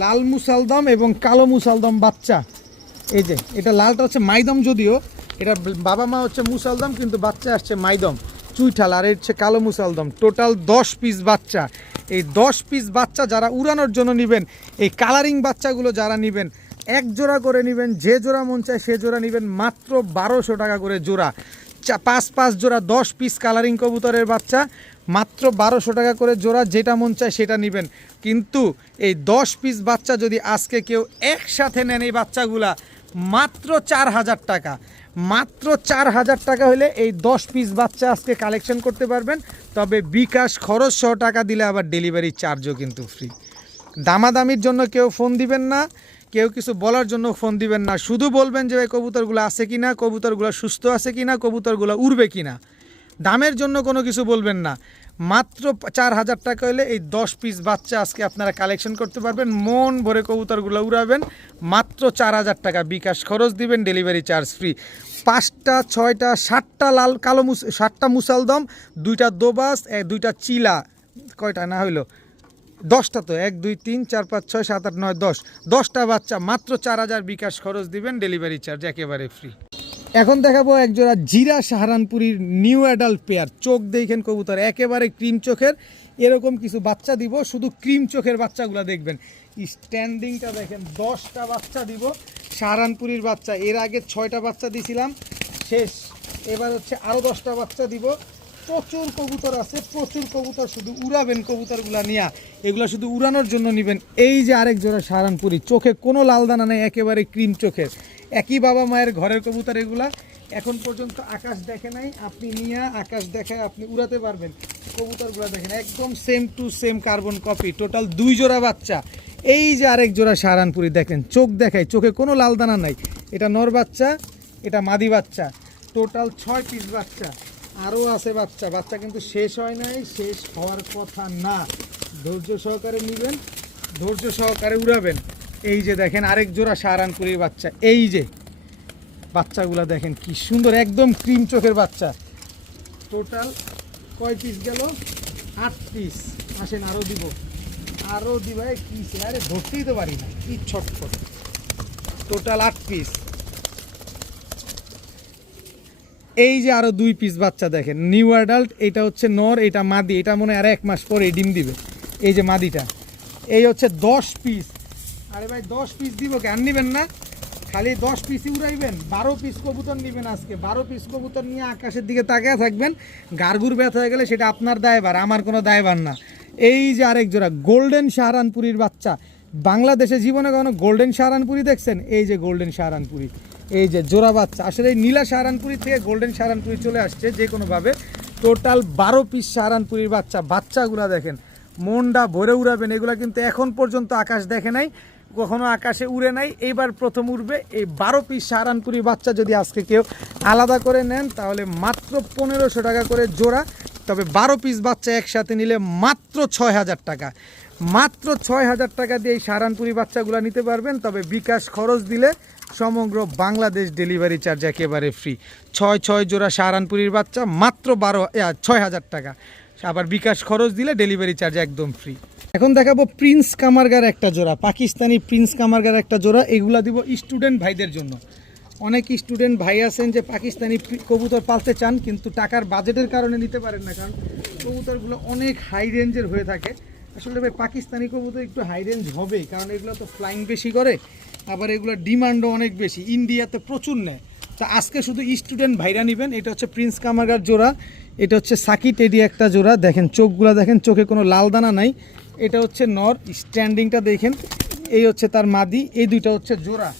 লাল মুসালদম এবং কালো মুসালদম বাচ্চা, এই যে এটা লালটা হচ্ছে মাইদম, যদিও এটা বাবা মা হচ্ছে মুসালদম কিন্তু বাচ্চা আসছে মাইদম চুইঠাল, আর হচ্ছে কালো মুসালদম। টোটাল 10 পিস বাচ্চা। এই 10 পিস বাচ্চা যারা উড়ানোর জন্য নেবেন, এই কালারিং বাচ্চাগুলো যারা নেবেন, এক জোড়া করে নেবেন, যে জোড়া মন চায় সে জোড়া নেবেন, মাত্র 1200 টাকা করে জোড়া। 5 জোড়া 10 পিস কালারিং কবুতরের বাচ্চা মাত্র 1200 টাকা করে জোড়া, যেটা মন চায় সেটা নেবেন। কিন্তু এই 10 পিস বাচ্চা যদি আজকে কেউ একসাথে নেন, এই বাচ্চাগুলা মাত্র 4000 টাকা, মাত্র 4000 টাকা হলে এই 10 পিস বাচ্চা আজকে কালেকশন করতে পারবেন। তবে বিকাশ খরচ সহ টাকা দিলে আবার ডেলিভারি চার্জও কিন্তু ফ্রি। দামাদামির জন্য কেউ ফোন দিবেন না, কেউ কিছু বলার জন্য ফোন দিবেন না, শুধু বলবেন যে ভাই কবুতরগুলো আছে কিনা, কবুতরগুলো সুস্থ আছে কিনা, কবুতরগুলো উড়বে কিনা। দামের জন্য কোনো কিছু বলবেন না। মাত্র 4000 টাকা হলে এই 10 পিস বাচ্চা আজকে আপনারা কালেকশন করতে পারবেন, মন ভরে কবুতরগুলো উড়াবেন। মাত্র 4000 টাকা বিকাশ খরচ দিবেন, ডেলিভারি চার্জ ফ্রি। 5টা 6টা 7টা লাল কালো 7টা মুসালদম, 2টা দোবাস, 2টা চিলা, কয়টা না হইলো 10টা, তো 1 2 3 4 5 6 7 8 9 10, 10টা বাচ্চা মাত্র 4000 বিকাশ খরচ দিবেন, ডেলিভারি চার্জ একেবারে ফ্রি। এখন দেখাবো একজোড়া জিরা সাহারানপুরীর নিউ অ্যাডাল্ট পেয়ার। চোখ দেখেন কবুতর একেবারে ক্রিম চোখের, এরকম কিছু বাচ্চা দিব, শুধু ক্রিম চোখের বাচ্চাগুলো দেখবেন। স্ট্যান্ডিংটা দেখেন, 10টা বাচ্চা দিব সাহারানপুরীর বাচ্চা। এর আগে 6টা বাচ্চা দিছিলাম, শেষ। এবার হচ্ছে আরও 10টা বাচ্চা দিব। প্রচুর কবুতর আছে, প্রচুর কবুতর, শুধু উড়াবেন কবুতরগুলো নিয়ে, এগুলো শুধু উড়ানোর জন্য নেবেন। এই যে আরেক জোড়া সাহারানপুরি, চোখে কোনো লালদানা নেই, একেবারে ক্রিম চোখের, একই বাবা মায়ের ঘরের কবুতর এগুলা। এখন পর্যন্ত আকাশ দেখে নাই, আপনি নিয়ে আকাশ দেখায় আপনি উড়াতে পারবেন। কবুতরগুলো দেখেন একদম same to same carbon copy. Total 2 জোড়া বাচ্চা। এই যে আরেক জোড়া সাহারানপুরি দেখেন, চোখ দেখায়, চোখে কোনো লালদানা নাই। এটা নর বাচ্চা, এটা মাদি বাচ্চা। টোটাল 6 পিস বাচ্চা, আরও আছে বাচ্চা। বাচ্চা কিন্তু শেষ হয় নাই, শেষ হওয়ার কথা না। ধৈর্য সহকারে নেবেন, ধৈর্য সহকারে উড়াবেন। এই যে দেখেন আরেক জোড়া সাহারানপুরির বাচ্চা। এই যে বাচ্চাগুলো দেখেন কি সুন্দর, একদম ক্রিম চোখের বাচ্চা। টোটাল কয় পিস গেল? 8 পিস। আসেন আরও দিব, আরও দিবাই কি, আরে ধরতেই তো পারি না, কি ছটফট। Total 8 piece. এই যে আরো 2 পিস বাচ্চা দেখেন, নিউ অ্যাডাল্ট। এটা হচ্ছে নর, এটা মাদি। এটা মনে হয় আর 1 মাস পরে ডিম দিবে। এই যে মাদিটা, এই হচ্ছে 10 পিস। আরে ভাই 10 পিস দিব, কেন নিবেন না? খালি 10 পিসই উড়াইবেন। 12 পিস কবুতর নিবেন আজকে। 12 পিস কবুতর নিয়ে আকাশের দিকে তাকিয়ে থাকবেন, গারগুর ব্যথা হয়ে গেলে সেটা আপনার দায়ভার, আমার কোনো দায়ভার না। এই যে আরেক জোড়া গোল্ডেন সাহারানপুরির বাচ্চা। বাংলাদেশে জীবনে কখনো গোল্ডেন সাহারানপুরি দেখছেন? এই যে গোল্ডেন সাহারানপুরি, এই যে জোড়া বাচ্চা। আসলে এই নীলা সাহারানপুরি থেকে গোল্ডেন সাহারানপুরি চলে আসছে যে কোনোভাবে। টোটাল 12 পিস সাহারানপুরির বাচ্চা। বাচ্চাগুলা দেখেন, মনটা ভরে উড়াবেন। এগুলা কিন্তু এখন পর্যন্ত আকাশ দেখে নাই, কখনো আকাশে উড়ে নাই, এইবার প্রথম উড়বে। এই 12 পিস সাহারানপুরি বাচ্চা যদি আজকে কেউ আলাদা করে নেন তাহলে মাত্র 1500 টাকা করে জোড়া। তবে 12 পিস বাচ্চা একসাথে নিলে মাত্র 6000 টাকা, মাত্র 6000 টাকা দিয়ে এই সাহারানপুরি বাচ্চাগুলো নিতে পারবেন। তবে বিকাশ খরচ দিলে সমগ্র বাংলাদেশ ডেলিভারি চার্জ একেবারে ফ্রি। 6 জোড়া সাহারানপুরির বাচ্চা মাত্র 6000 টাকা। আবার বিকাশ খরচ দিলে ডেলিভারি চার্জ একদম ফ্রি। এখন দেখাবো প্রিন্স কামারগার একটা জোড়া, পাকিস্তানি প্রিন্স কামারগার একটা জোড়া। এগুলা দিব স্টুডেন্ট ভাইদের জন্য। অনেক স্টুডেন্ট ভাই আছেন যে পাকিস্তানি কবুতর পালতে চান কিন্তু টাকার বাজেটের কারণে নিতে পারেন না, কারণ কবুতরগুলো অনেক হাই রেঞ্জের হয়ে থাকে। আসলে ভাই পাকিস্তানি কবুতর একটু হাই রেঞ্জ হবেই, কারণ এগুলো তো ফ্লাইং বেশি করে, আবার এগুলোর ডিমান্ডও অনেক বেশি, ইন্ডিয়াতে প্রচুর নেয়। তো আজকে শুধু স্টুডেন্ট ভাইরা নেবেন। এটা হচ্ছে প্রিন্স কামারগার জোড়া, এটা হচ্ছে সাকি টেডি একটা জোড়া। দেখেন চোখগুলো দেখেন, চোখে কোনো লাল দানা নাই। এটা হচ্ছে নর, স্ট্যান্ডিংটা দেখেন। এই হচ্ছে তার মাদি। এই দুইটা হচ্ছে জোড়া।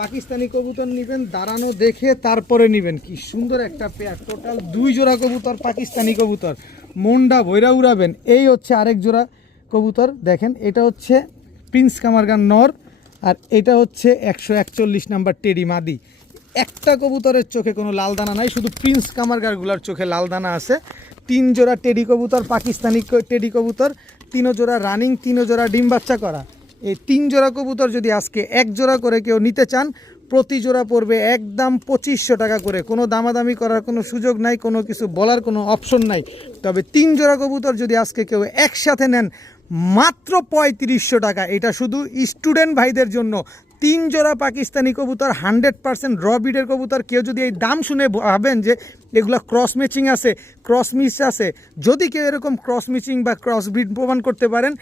পাকিস্তানি কবুতর নেবেন দাঁড়ানো দেখে তারপরে নেবেন। কি সুন্দর একটা পেয়ার। টোটাল 2 জোড়া কবুতর, পাকিস্তানি কবুতর, মন্ডা ভৈরা উড়াবেন। এই হচ্ছে আরেক জোড়া কবুতর দেখেন, এটা হচ্ছে প্রিন্স কামারগার নর, আর এটা হচ্ছে 141 নাম্বার টেডি মাদি। একটা কবুতরের চোখে কোনো লাল দানা নাই, শুধু প্রিন্স কামারগারগুলার চোখে লাল দানা আছে। 3 জোড়া টেডি কবুতর, পাকিস্তানি টেডি কবুতর, 3 জোড়া রানিং, 3 জোড়া ডিম বাচ্চা করা। এই 3 জোড়া কবুতর যদি আজকে 1 জোড়া করে কেউ নিতে চান, প্রতি জোড়া পড়বে একদম 2500 টাকা করে। কোনো দামাদামি করার কোনো সুযোগ নাই, কোনো কিছু বলার কোনো অপশন নাই। তবে 3 জোড়া কবুতর যদি আজকে কেউ একসাথে নেন মাত্র 3500 টাকা। এটা শুধু স্টুডেন্ট ভাইদের জন্য। 3 জোড়া পাকিস্তানি কবুতর 100% র বিডের কবুতর। কেউ যদি এই দাম শুনে ভাবেন যে এগুলো ক্রস ম্যাচিং আছে, ক্রস মিক্স আছে, যদি কেউ এরকম ক্রস ম্যাচিং বা ক্রস ব্রিড প্রমাণ করতে পারেন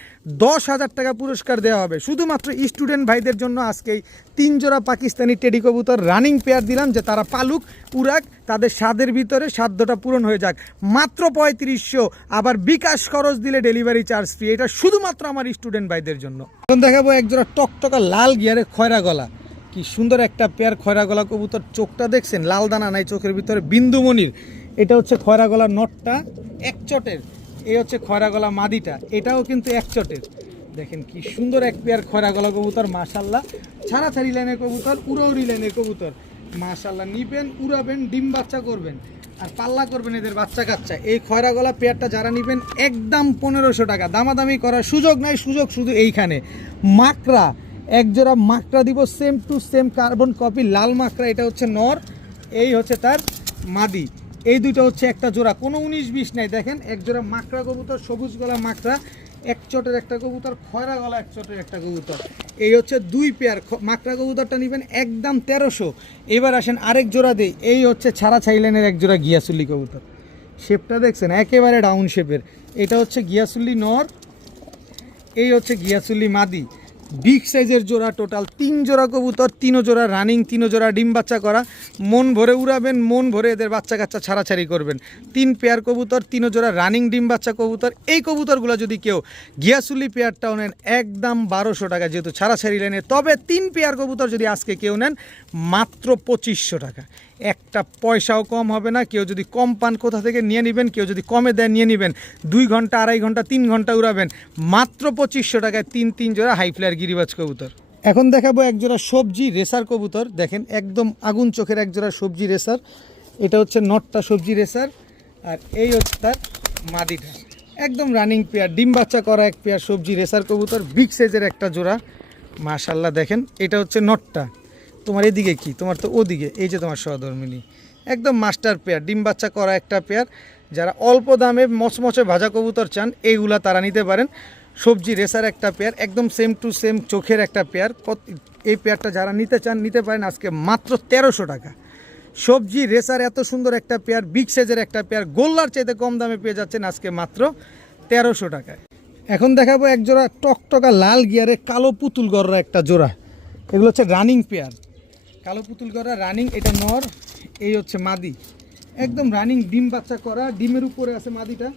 10,000 টাকা পুরস্কার দেওয়া হবে। শুধুমাত্র স্টুডেন্ট ভাইদের জন্য আজকে এই 3 জোড়া পাকিস্তানি টেডি কবুতর রানিং পেয়ার দিলাম, যে তারা পালুক, উড়াক, তাদের স্বাদের ভিতরে সাধ্যটা পূরণ হয়ে যাক। মাত্র 3500, আবার বিকাশ খরচ দিলে ডেলিভারি চার্জ ফ্রি। এটা শুধুমাত্র আমার স্টুডেন্ট ভাইদের জন্য। এখন দেখাবো একজোড়া টকটকা লাল গিয়ারে খয়রা গলা। কি সুন্দর একটা পেয়ার খয়রা গলা কবুতর। চোখটা দেখছেন, লাল দানা নাই চোখের ভিতরে, বিন্দুমণির। এটা হচ্ছে খয়রা গলা নটটা এক চটের, এই হচ্ছে খয়রা গলা মাদিটা, এটাও কিন্তু এক চটের। দেখেন কি সুন্দর এক পেয়ার খয়রা গলা কবুতর, মাশাল্লাহ। ছাড়াছাড়ি লাইনের কবুতর, উড়াউড়ি লাইনের কবুতর, মাশাল্লাহ। নিবেন, উড়াবেন, ডিম বাচ্চা করবেন আর পাল্লা করবেন এদের বাচ্চা কাচ্চা। এই খয়রা গলা পেয়ারটা যারা নিবেন একদম 1500 টাকা, দামাদামি করার সুযোগ নাই, সুযোগ শুধু এইখানে। মাকড়া একজোড়া মাকড়া দিব, same to same carbon copy, লাল মাকড়া। এটা হচ্ছে নর, এই হচ্ছে তার মাদি। এই দুটো হচ্ছে একটা জোড়া, কোনো 19-20 নাই। দেখেন একজোড়া মাকড়া কবুতর, সবুজ গলা মাকড়া এক চটের একটা কবুতর, খয়রা গলা এক চটের একটা কবুতর। এই হচ্ছে 2 পেয়ার। মাকড়া কবুতরটা নেবেন একদম 1300। এবার আসেন আরেক জোড়া দেই, এই হচ্ছে ছাড়া ছাইলেনের এক জোড়া গিয়াসুল্লি কবুতর। শেপটা দেখছেন একেবারে ডাউন শেপের। এটা হচ্ছে গিয়াসুল্লি নর, এই হচ্ছে গিয়াসুল্লি মাদি। বিগ সাইজের জোড়া, টোটাল 3 জোড়া কবুতর, 3 জোড়া রানিং, 3 জোড়া ডিম বাচ্চা করা। মন ভরে উড়াবেন, মন ভরে এদের বাচ্চা কাচ্চা ছাড়াছাড়ি করবেন। 3 পেয়ার কবুতর, 3 জোড়া রানিং ডিম বাচ্চা কবুতর। এই কবুতরগুলো যদি কেউ গিয়াসুল্লি পেয়ারটাও নেন একদম 1200 টাকা, যেহেতু ছাড়াছাড়ি লেনে। তবে 3 পেয়ার কবুতর যদি আজকে কেউ নেন মাত্র 2500 টাকা, একটা পয়সাও কম হবে না। কেউ যদি কম পান কোথা থেকে নিয়ে নেবেন, কেউ যদি কমে দেন নিয়ে নেবেন। 2 ঘন্টা, 2.5 ঘন্টা, 3 ঘন্টা উড়াবেন, মাত্র 2500 টাকায় 3 জোড়া হাই ফ্লায়ার গিরিবাজ কবুতর। এখন দেখাবো একজোড়া সবজি রেসার কবুতর। দেখেন একদম আগুন চোখের একজোড়া সবজি রেসার। এটা হচ্ছে নটটা সবজি রেসার, আর এই হচ্ছে তার মাদিটা। একদম রানিং পেয়ার, ডিম বাচ্চা করা এক পেয়ার সবজি রেসার কবুতর, বিগ সাইজের একটা জোড়া, মাশাল্লাহ। দেখেন এটা হচ্ছে নটটা, তোমার এদিকে কি, তোমার তো ওদিকে, এই যে তোমার সহধর্মিনী। একদম মাস্টার পেয়ার, ডিম বাচ্চা করা একটা পেয়ার। যারা অল্প দামে মচমচে ভাজা কবুতর চান এইগুলা তারা নিতে পারেন। সবজি রেসার একটা পেয়ার, একদম সেম টু সেম চোখের একটা পেয়ার। এই পেয়ারটা যারা নিতে চান নিতে পারেন আজকে মাত্র 1300 টাকা। সবজি রেসার এত সুন্দর একটা পেয়ার, বিগ সাইজের একটা পেয়ার, গোল্লার চাইতে কম দামে পেয়ে যাচ্ছেন আজকে মাত্র 1300 টাকায়। এখন দেখাবো এক জোড়া টকটকা লাল গিয়ারে কালো পুতুল গররা একটা জোড়া। এগুলো হচ্ছে রানিং পেয়ার, কালো পুতুল করা রানিং। এটা নর, এই হচ্ছে মাদি। একদম রানিং ডিম বাচ্চা করা, ডিমের উপরে আছে মাদিটা,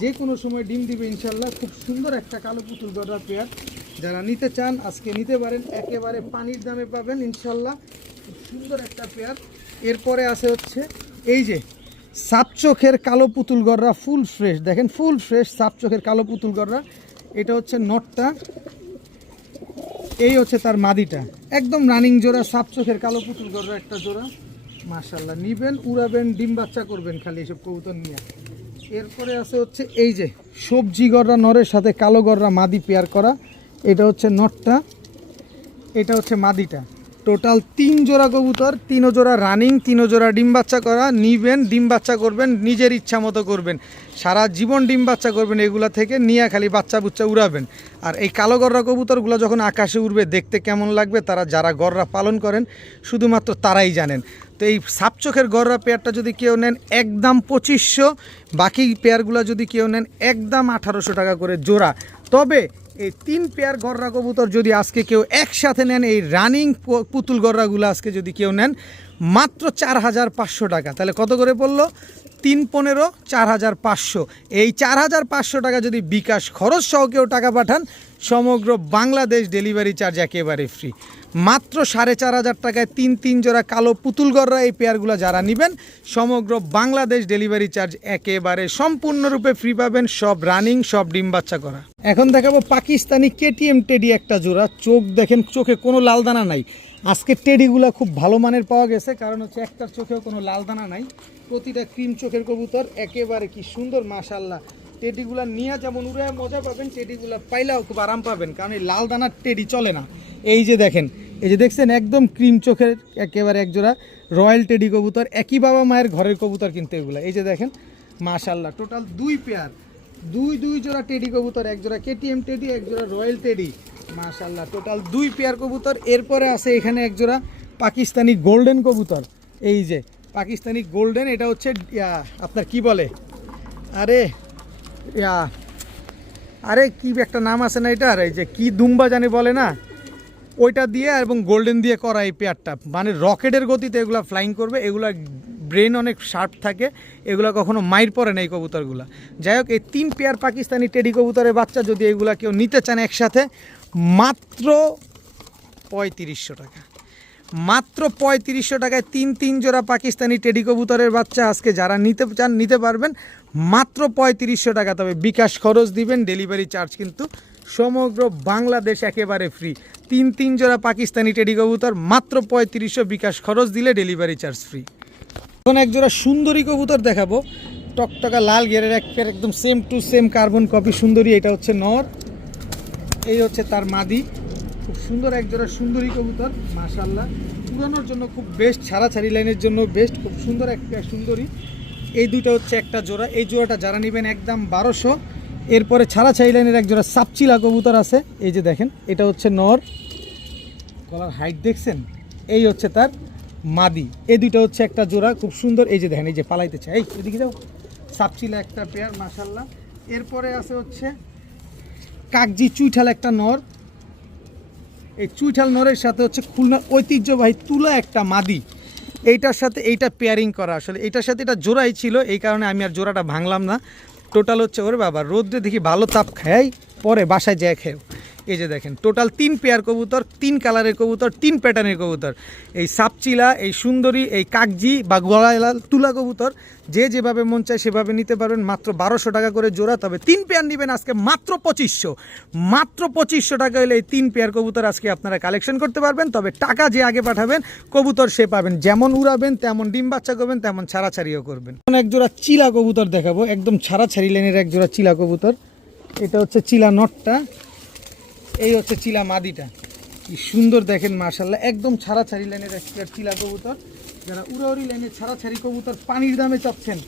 যে কোনো সময় ডিম দিবে ইনশাল্লাহ। খুব সুন্দর একটা কালো পুতুল গড়া পেয়ার, যারা নিতে চান আজকে নিতে পারেন, একেবারে পানির দামে পাবেন ইনশাল্লাহ। খুব সুন্দর একটা পেয়ার। এরপরে আছে হচ্ছে এই যে সাপ চোখের কালো পুতুল গড়া, ফুল ফ্রেশ। দেখেন ফুল ফ্রেশ সাপ চোখের কালো পুতুল গড়া। এটা হচ্ছে নটটা, এই হচ্ছে তার মাদিটা। একদম রানিং জোড়া, সাপ চোখের কালো পুতুল গড়া একটা জোড়া, মাশাল্লাহ। নিবেন, উড়াবেন, ডিম বাচ্চা করবেন খালি এসব কবুতর নিয়ে। এরপরে আছে হচ্ছে এই যে সবজি গড়া নরের সাথে কালো গড়া মাদি পেয়ার করা। এটা হচ্ছে নটটা, এটা হচ্ছে মাদিটা। টোটাল 3 জোড়া কবুতর, 3 জোড়া রানিং, 3 জোড়া ডিম বাচ্চা করা। নিবেন, ডিম বাচ্চা করবেন, নিজের ইচ্ছা মতো করবেন, সারা জীবন ডিম বাচ্চা করবেন এগুলা থেকে নিয়ে, খালি বাচ্চা বুচ্চা উড়াবেন। আর এই কালো গররা কবুতরগুলো যখন আকাশে উড়বে দেখতে কেমন লাগবে, তারা যারা গররা পালন করেন শুধুমাত্র তারাই জানেন। তো এই সাপ চোখের গররা পেয়ারটা যদি কেউ নেন একদম 2500, বাকি পেয়ারগুলো যদি কেউ নেন একদম 1800 টাকা করে জোড়া। তবে এই 3 পেয়ার গররা কবুতর যদি আজকে কেউ একসাথে নেন, এই রানিং পুতুল গররাগুলো আজকে যদি কেউ নেন মাত্র 4500 টাকা, তাহলে কত করে পড়লো? 3-15, 4500। এই 4500 টাকা যদি বিকাশ খরচ সহ কেউ টাকা পাঠান, সমগ্র বাংলাদেশ ডেলিভারি চার্জ একেবারে ফ্রি। মাত্র 4500 টাকায় 3 জোড়া কালো পুতুল গররা এই পেয়ারগুলো যারা নেবেন, সমগ্র বাংলাদেশ ডেলিভারি চার্জ একেবারে সম্পূর্ণরূপে ফ্রি পাবেন। সব রানিং, সব ডিম বাচ্চা করা। এখন দেখাবো পাকিস্তানি কেটিএম টেডি একটা জোড়া। চোখ দেখেন, চোখে কোনো লাল দানা নাই। আজকে টেডিগুলো খুব ভালো মানের পাওয়া গেছে, কারণ হচ্ছে একটার চোখেও কোনো লাল দানা নাই, প্রতিটা ক্রিম চোখের কবুতর। একেবারে কি সুন্দর মাশাল্লাহ। টেডিগুলা নিয়ে যেমন উড়ে মজা পাবেন, টেডিগুলা পাইলেও খুব আরাম পাবেন, কারণ এই লাল দানার টেডি চলে না। এই যে দেখেন, এই যে দেখছেন একদম ক্রিম চোখের একেবারে একজোড়া রয়্যাল টেডি কবুতর। একই বাবা মায়ের ঘরের কবুতর কিন্তু এগুলো। এই যে দেখেন মাশাল্লাহ, টোটাল 2 পেয়ার, 2 জোড়া টেডি কবুতর, এক জোড়া কেটিএম টেডি, এক জোড়া রয়্যাল টেডি। মাশাআল্লাহ টোটাল 2 পেয়ার কবুতর। এরপরে আছে এখানে এক জোড়া পাকিস্তানি গোল্ডেন কবুতর। এই যে পাকিস্তানি গোল্ডেন, এটা হচ্ছে আপনার কি বলে, আরে আরে কি একটা নাম আছে না এটার, এই যে কি দুম্বা জানি বলে না, ওইটা দিয়ে এবং গোল্ডেন দিয়ে করা এই পেয়ারটা, মানে রকেটের গতিতে এগুলো ফ্লাইং করবে। এগুলা ব্রেন অনেক শার্প থাকে, এগুলো কখনো মাইর পড়ে না এই কবুতরগুলো। যাই হোক, এই 3 পেয়ার পাকিস্তানি টেডি কবুতরের বাচ্চা যদি এগুলা কেউ নিতে চান একসাথে, মাত্র 3500 টাকা। মাত্র 3500 টাকায় 3 জোড়া পাকিস্তানি টেডি কবুতরের বাচ্চা আজকে যারা নিতে চান নিতে পারবেন মাত্র 3500 টাকা। তবে বিকাশ খরচ দিবেন, ডেলিভারি চার্জ কিন্তু সমগ্র বাংলাদেশ একেবারে ফ্রি। 3 জোড়া পাকিস্তানি টেডি কবুতর মাত্র 3500, বিকাশ খরচ দিলে ডেলিভারি চার্জ ফ্রি। এখন এক জোড়া সুন্দরী কবুতর দেখাবো, টকটকা লাল গেরের এক পেয়ার, একদম same to same carbon copy সুন্দরী। এটা হচ্ছে নর, এই হচ্ছে তার মাদি। খুব সুন্দর এক জোড়া সুন্দরী কবুতর, মাশাআল্লাহ। উড়ানোর জন্য খুব বেস্ট, ছাড়াছাড়ি লাইনের জন্য বেস্ট। খুব সুন্দর এক পেয়ার সুন্দরী। এই দুটো হচ্ছে একটা জোড়া। এই জোড়াটা যারা নেবেন একদম 1200। এরপরে ছাড়াছাড়ি লাইনের এক জোড়া সাপচিলা কবুতর আছে, এই যে দেখেন, এটা হচ্ছে নর, গলার হাইট দেখছেন, এই হচ্ছে তার মাদি। এই দুটো হচ্ছে একটা জোড়া, খুব সুন্দর। এই যে দেখেন, এই যে পালাইতেছে, এই এদিকে যাও, সাপচিলা একটা পেয়ার, মাশাআল্লাহ। এরপরে আছে হচ্ছে কাকজি চুইঠাল একটা নর। এই চুইঠাল নরের সাথে হচ্ছে খুলনার ঐতিহ্যবাহী তুলা একটা মাদি। এইটার সাথে এইটা পেয়ারিং করা, আসলে এইটার সাথে এটা জোড়াই ছিল, এই কারণে আমি আর জোড়াটা ভাঙলাম না। টোটাল হচ্ছে, ওরে বাবা রোদ্রে দেখি ভালো তাপ খাই, পরে বাসায় যায় খেয়েও। এই যে দেখেন, টোটাল 3 পেয়ার কবুতর, 3 কালারের কবুতর, 3 প্যাটার্নের কবুতর। এই সাপচিলা, এই সুন্দরী, এই কাকজি বা গলায়লাল তুলা কবুতর, যে যেভাবে মন চায় সেভাবে নিতে পারবেন। মাত্র 1200 টাকা করে জোড়া। তবে 3 পেয়ার নেবেন আজকে মাত্র 2500। মাত্র 2500 টাকা হলে এই 3 পেয়ার কবুতর আজকে আপনারা কালেকশন করতে পারবেন। তবে টাকা যে আগে পাঠাবেন কবুতর সে পাবেন, যেমন উড়াবেন তেমন ডিম বাচ্চা করবেন, তেমন ছাড়াছাড়িও করবেন। এক জোড়া চিলা কবুতর দেখাবো, একদম ছাড়াছাড়ি লাইনের এক জোড়া চিলা কবুতর। এটা হচ্ছে চিলা নটটা, এই হচ্ছে চিলা মাদিটা। কি সুন্দর দেখেন, মাশাআল্লাহ, একদম ছাড়াছাড়ি লাইনের একটা চিলা কবুতর। যারা উড়াউড়ি লাইনে ছাড়াছাড়ি কবুতর পানির দামে চাচ্ছেন,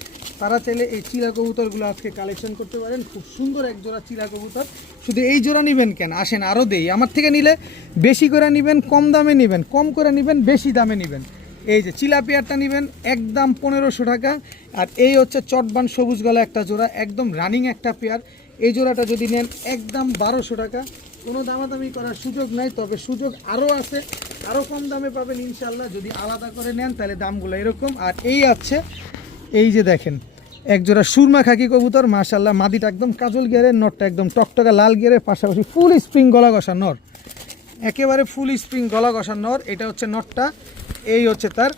তারা চাইলে এই চিলা কবুতরগুলো আজকে কালেকশন করতে পারেন। খুব সুন্দর এক জোড়া চিলা কবুতর। শুধু এই জোড়া নেবেন কেন, আসেন আরও দেই। আমার থেকে নিলে বেশি করে নেবেন, কম দামে নেবেন, কম করে নেবেন, বেশি দামে নেবেন। এই যে চিলা পেয়ারটা নেবেন একদম 1500 টাকা। আর এই হচ্ছে চটবান সবুজ গলা একটা জোড়া, একদম রানিং একটা পেয়ার। এই জোড়াটা যদি নেন একদম 1200 টাকা। কোনো দামাদামি করার সুযোগ নাই, তবে সুযোগ আরও আছে, আরও কম দামে পাবেন ইনশাল্লাহ। যদি আলাদা করে নেন তাহলে দামগুলো এরকম। আর এই আছে, এই যে দেখেন, এক জোড়া সুরমা খাকি কবুতর, মাশাআল্লাহ। মাদিটা একদম কাজল গিয়ারের, নরটা একদম টকটকা লাল গিয়ারের, পাশাপাশি ফুল স্প্রিং গলা ঘষা নর, একেবারে ফুল স্প্রিং গলা ঘষা নর। এটা হচ্ছে নরটা, এই হচ্ছে তার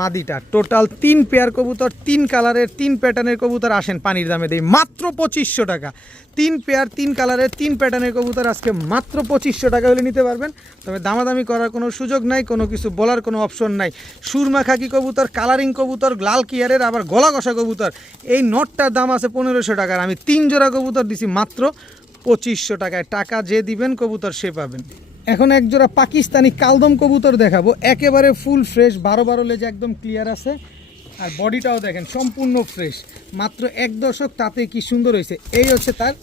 মাদিটা। টোটাল 3 পেয়ার কবুতর, 3 কালারের, 3 প্যাটার্নের কবুতর। আসেন পানির দামে দেই মাত্র 2500 টাকা। 3 পেয়ার, 3 কালারের, 3 প্যাটার্নের কবুতর আজকে মাত্র 2500 টাকা হলে নিতে পারবেন। তবে দামাদামি করার কোনো সুযোগ নাই, কোনো কিছু বলার কোনো অপশন নাই। সুরমা খাকি কবুতর, কালারিং কবুতর, লাল কিয়ারের, আবার গলা ঘষা কবুতর। এই নটটার দাম আছে 1500 টাকার। আমি 3 জোড়া কবুতর দিছি মাত্র 2500 টাকায়। টাকা যে দিবেন কবুতর সে পাবেন। এখন এক জোড়া পাকিস্তানি কালদম কবুতর দেখাবো, একেবারে ফুল ফ্রেশ, 12 লেজ একদম ক্লিয়ার আছে। আর বডিটাও দেখেন সম্পূর্ণ ফ্রেশ, মাত্র 1 দশক, তাতে কি সুন্দর হয়েছে। এই হচ্ছে তার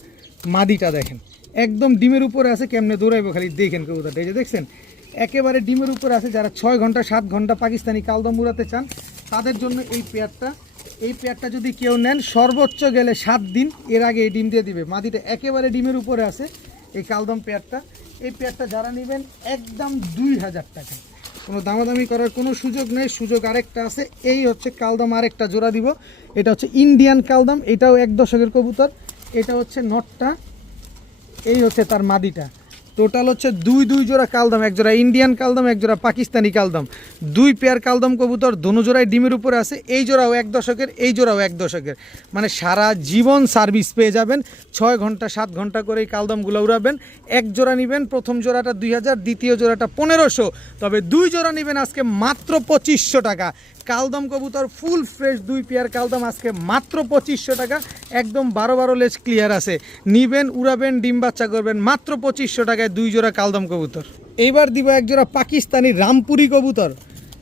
মাদিটা, দেখেন একদম ডিমের উপরে আছে। কেমনে দৌড়াইবো খালি দেখেন কবুতরটা, এই যে দেখছেন একেবারে ডিমের উপরে আছে। যারা 6 ঘন্টা 7 ঘন্টা পাকিস্তানি কালদম উড়াতে চান তাদের জন্য এই পেয়ারটা। এই পেয়ারটা যদি কেউ নেন সর্বোচ্চ গেলে 7 দিন, এর আগে এই ডিম দিয়ে দিবে। মাদিটা একেবারে ডিমের উপরে আছে এই কালদম পেয়ারটা। এই পেয়ারটা যারা নেবেন একদম 2000 টাকা, কোনো দামাদামি করার কোনো সুযোগ নেই। সুযোগ আরেকটা আছে, এই হচ্ছে কালদম আরেকটা জোড়া দিব। এটা হচ্ছে ইন্ডিয়ান কালদম, এটাও 1 দশকের কবুতর। এটা হচ্ছে নটটা, এই হচ্ছে তার মাদিটা। টোটাল হচ্ছে 2 জোড়া কালদম, 1 জোড়া ইন্ডিয়ান কালদম, 1 জোড়া পাকিস্তানি কালদম। 2 পেয়ার কালদম কবুতর, দোনো জোড়াই ডিমের উপরে আছে। এই জোড়াও 1 দশকের, এই জোড়াও 1 দশকের। মানে সারা জীবন সার্ভিস পেয়ে যাবেন। 6 ঘন্টা 7 ঘন্টা করে এই কালদমগুলো উড়াবেন। 1 জোড়া নেবেন, প্রথম জোড়াটা 2000, দ্বিতীয় জোড়াটা 1500। তবে 2 জোড়া নেবেন আজকে মাত্র 2500 টাকা। কালদম কবুতর ফুল ফ্রেশ 2 পেয়ার কালদম আজকে মাত্র 2500 টাকা। একদম 12 লেজ ক্লিয়ার আছে। নিবেন, উড়াবেন, ডিম বাচ্চা করবেন, মাত্র 2500 টাকায় 2 জোড়া কালদম কবুতর। এইবার দিব 1 জোড়া পাকিস্তানি রামপুরি কবুতর।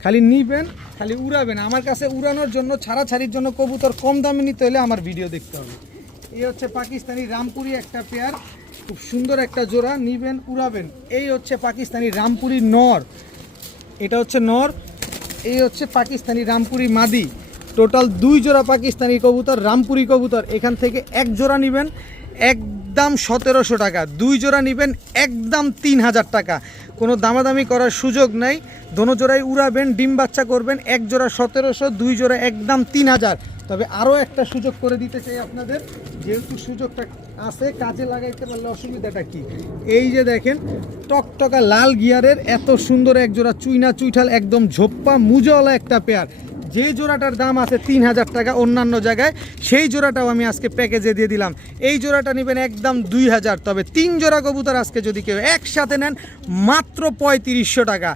খালি নিবেন, খালি উড়াবেন। আমার কাছে উড়ানোর জন্য, ছাড়াছাড়ির জন্য কবুতর কম দামে নিতে হলে আমার ভিডিও দেখতে হবে। এই হচ্ছে পাকিস্তানি রামপুরি একটা পেয়ার, খুব সুন্দর একটা জোড়া, নিবেন উড়াবেন। এই হচ্ছে পাকিস্তানি রামপুরি নর, এটা হচ্ছে নর, এই হচ্ছে পাকিস্তানি রামপুরি মাদি। টোটাল 2 জোড়া পাকিস্তানি কবুতর, রামপুরি কবুতর। এখান থেকে এক জোড়া নেবেন একদম 1700 টাকা, 2 জোড়া নেবেন একদম 3000 টাকা। কোনো দামাদামি করার সুযোগ নাই, দোনো জোড়াই উড়াবেন, ডিম বাচ্চা করবেন। এক জোড়া 1700, 2 জোড়া একদম 3000। তবে আরও একটা সুযোগ করে দিতে চাই আপনাদের, যেহেতু সুযোগটা আছে কাজে লাগাইতে পারলে অসুবিধাটা কি, এই যে দেখেন টকটকা লাল গিয়ারের এত সুন্দর এক জোড়া চুইনা চুইঠাল, একদম ঝোপ্পা মুজওয়ালা একটা পেয়ার। যে জোড়াটার দাম আছে 3000 টাকা অন্যান্য জায়গায়, সেই জোড়াটাও আমি আজকে প্যাকেজে দিয়ে দিলাম। এই জোড়াটা নেবেন একদম 2000। তবে 3 জোড়া কবুতর আজকে যদি কেউ একসাথে নেন মাত্র 3500 টাকা।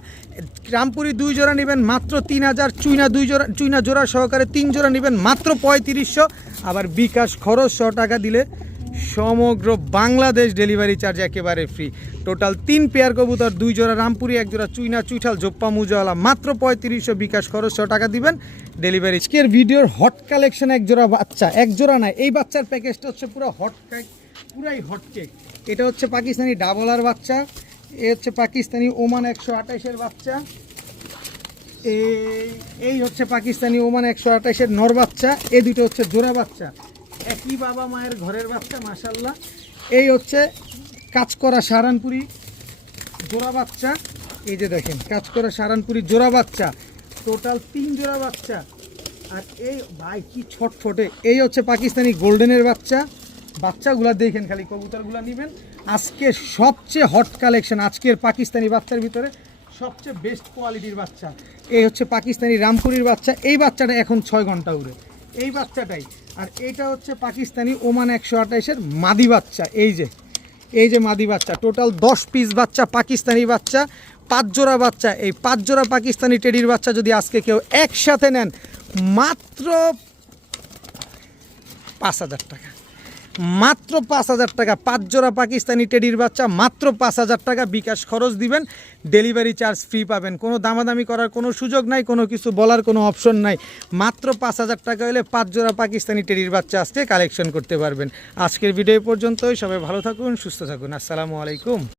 রামপুরি 2 জোড়া নেবেন মাত্র 3000, চুইনা 2 জোড়া, চুইনা জোড়া সহকারে 3 জোড়া নেবেন মাত্র 3500। আবার বিকাশ খরচ 100 টাকা দিলে সমগ্র বাংলাদেশ ডেলিভারি চার্জ একেবারে ফ্রি। টোটাল 3 পেয়ার কবুতর, 2 জোড়া রামপুরি, 1 জোড়া চুইনা চুইঠাল জোপ্পা মুজওয়ালা, মাত্র 3500। বিকাশ খরচ 100 টাকা দিবেন, ডেলিভারি। আজকের ভিডিওর হট কালেকশন এক জোড়া বাচ্চা, এক জোড়া নাই, এই বাচ্চার প্যাকেজটা হচ্ছে পুরো হট কেক, পুরাই হট কেক। এটা হচ্ছে পাকিস্তানি ডাবলার বাচ্চা, এ হচ্ছে পাকিস্তানি ওমান 128-এর বাচ্চা, এই হচ্ছে পাকিস্তানি ওমান 128-এর নর বাচ্চা। এই দুটো হচ্ছে জোড়া বাচ্চা, একই বাবা মায়ের ঘরের বাচ্চা মাশাল্লাহ। এই হচ্ছে কাজ করা সারানপুরি জোড়া বাচ্চা, এই যে দেখেন কাজ করা সারানপুরি জোড়া বাচ্চা। টোটাল 3 জোড়া বাচ্চা। আর এই ভাই কি ছটফটে, এই হচ্ছে পাকিস্তানি গোল্ডেনের বাচ্চা। বাচ্চাগুলা দেখেন খালি, কবুতরগুলো নেবেন। আজকে সবচেয়ে হট কালেকশন, আজকের পাকিস্তানি বাচ্চার ভিতরে সবচেয়ে বেস্ট কোয়ালিটির বাচ্চা। এই হচ্ছে পাকিস্তানি রামপুরির বাচ্চা, এই বাচ্চাটা এখন 6 ঘন্টা উড়ে, এই বাচ্চাটাই। আর এইটা হচ্ছে পাকিস্তানি ওমান 128-এর মাদি বাচ্চা, এই যে মাদি বাচ্চা। টোটাল 10 পিস বাচ্চা, পাকিস্তানি বাচ্চা 5 জোড়া বাচ্চা। এই 5 জোড়া পাকিস্তানি টেডির বাচ্চা যদি আজকে কেউ একসাথে নেন মাত্র 5000 টাকা, মাত্র 5000 টাকা। 5 জোড়া পাকিস্তানি টেডির বাচ্চা মাত্র 5000 টাকা। বিকাশ খরচ দিবেন, ডেলিভারি চার্জ ফ্রি পাবেন। কোনো দামাদামি করার কোনো সুযোগ নাই, কোনো কিছু বলার কোনো অপশন নাই। মাত্র 5000 টাকা হলে 5 জোড়া পাকিস্তানি টেডির বাচ্চা আজকে কালেকশন করতে পারবেন। আজকের ভিডিও পর্যন্তই, সবাই ভালো থাকুন, সুস্থ থাকুন, আসসালামু আলাইকুম।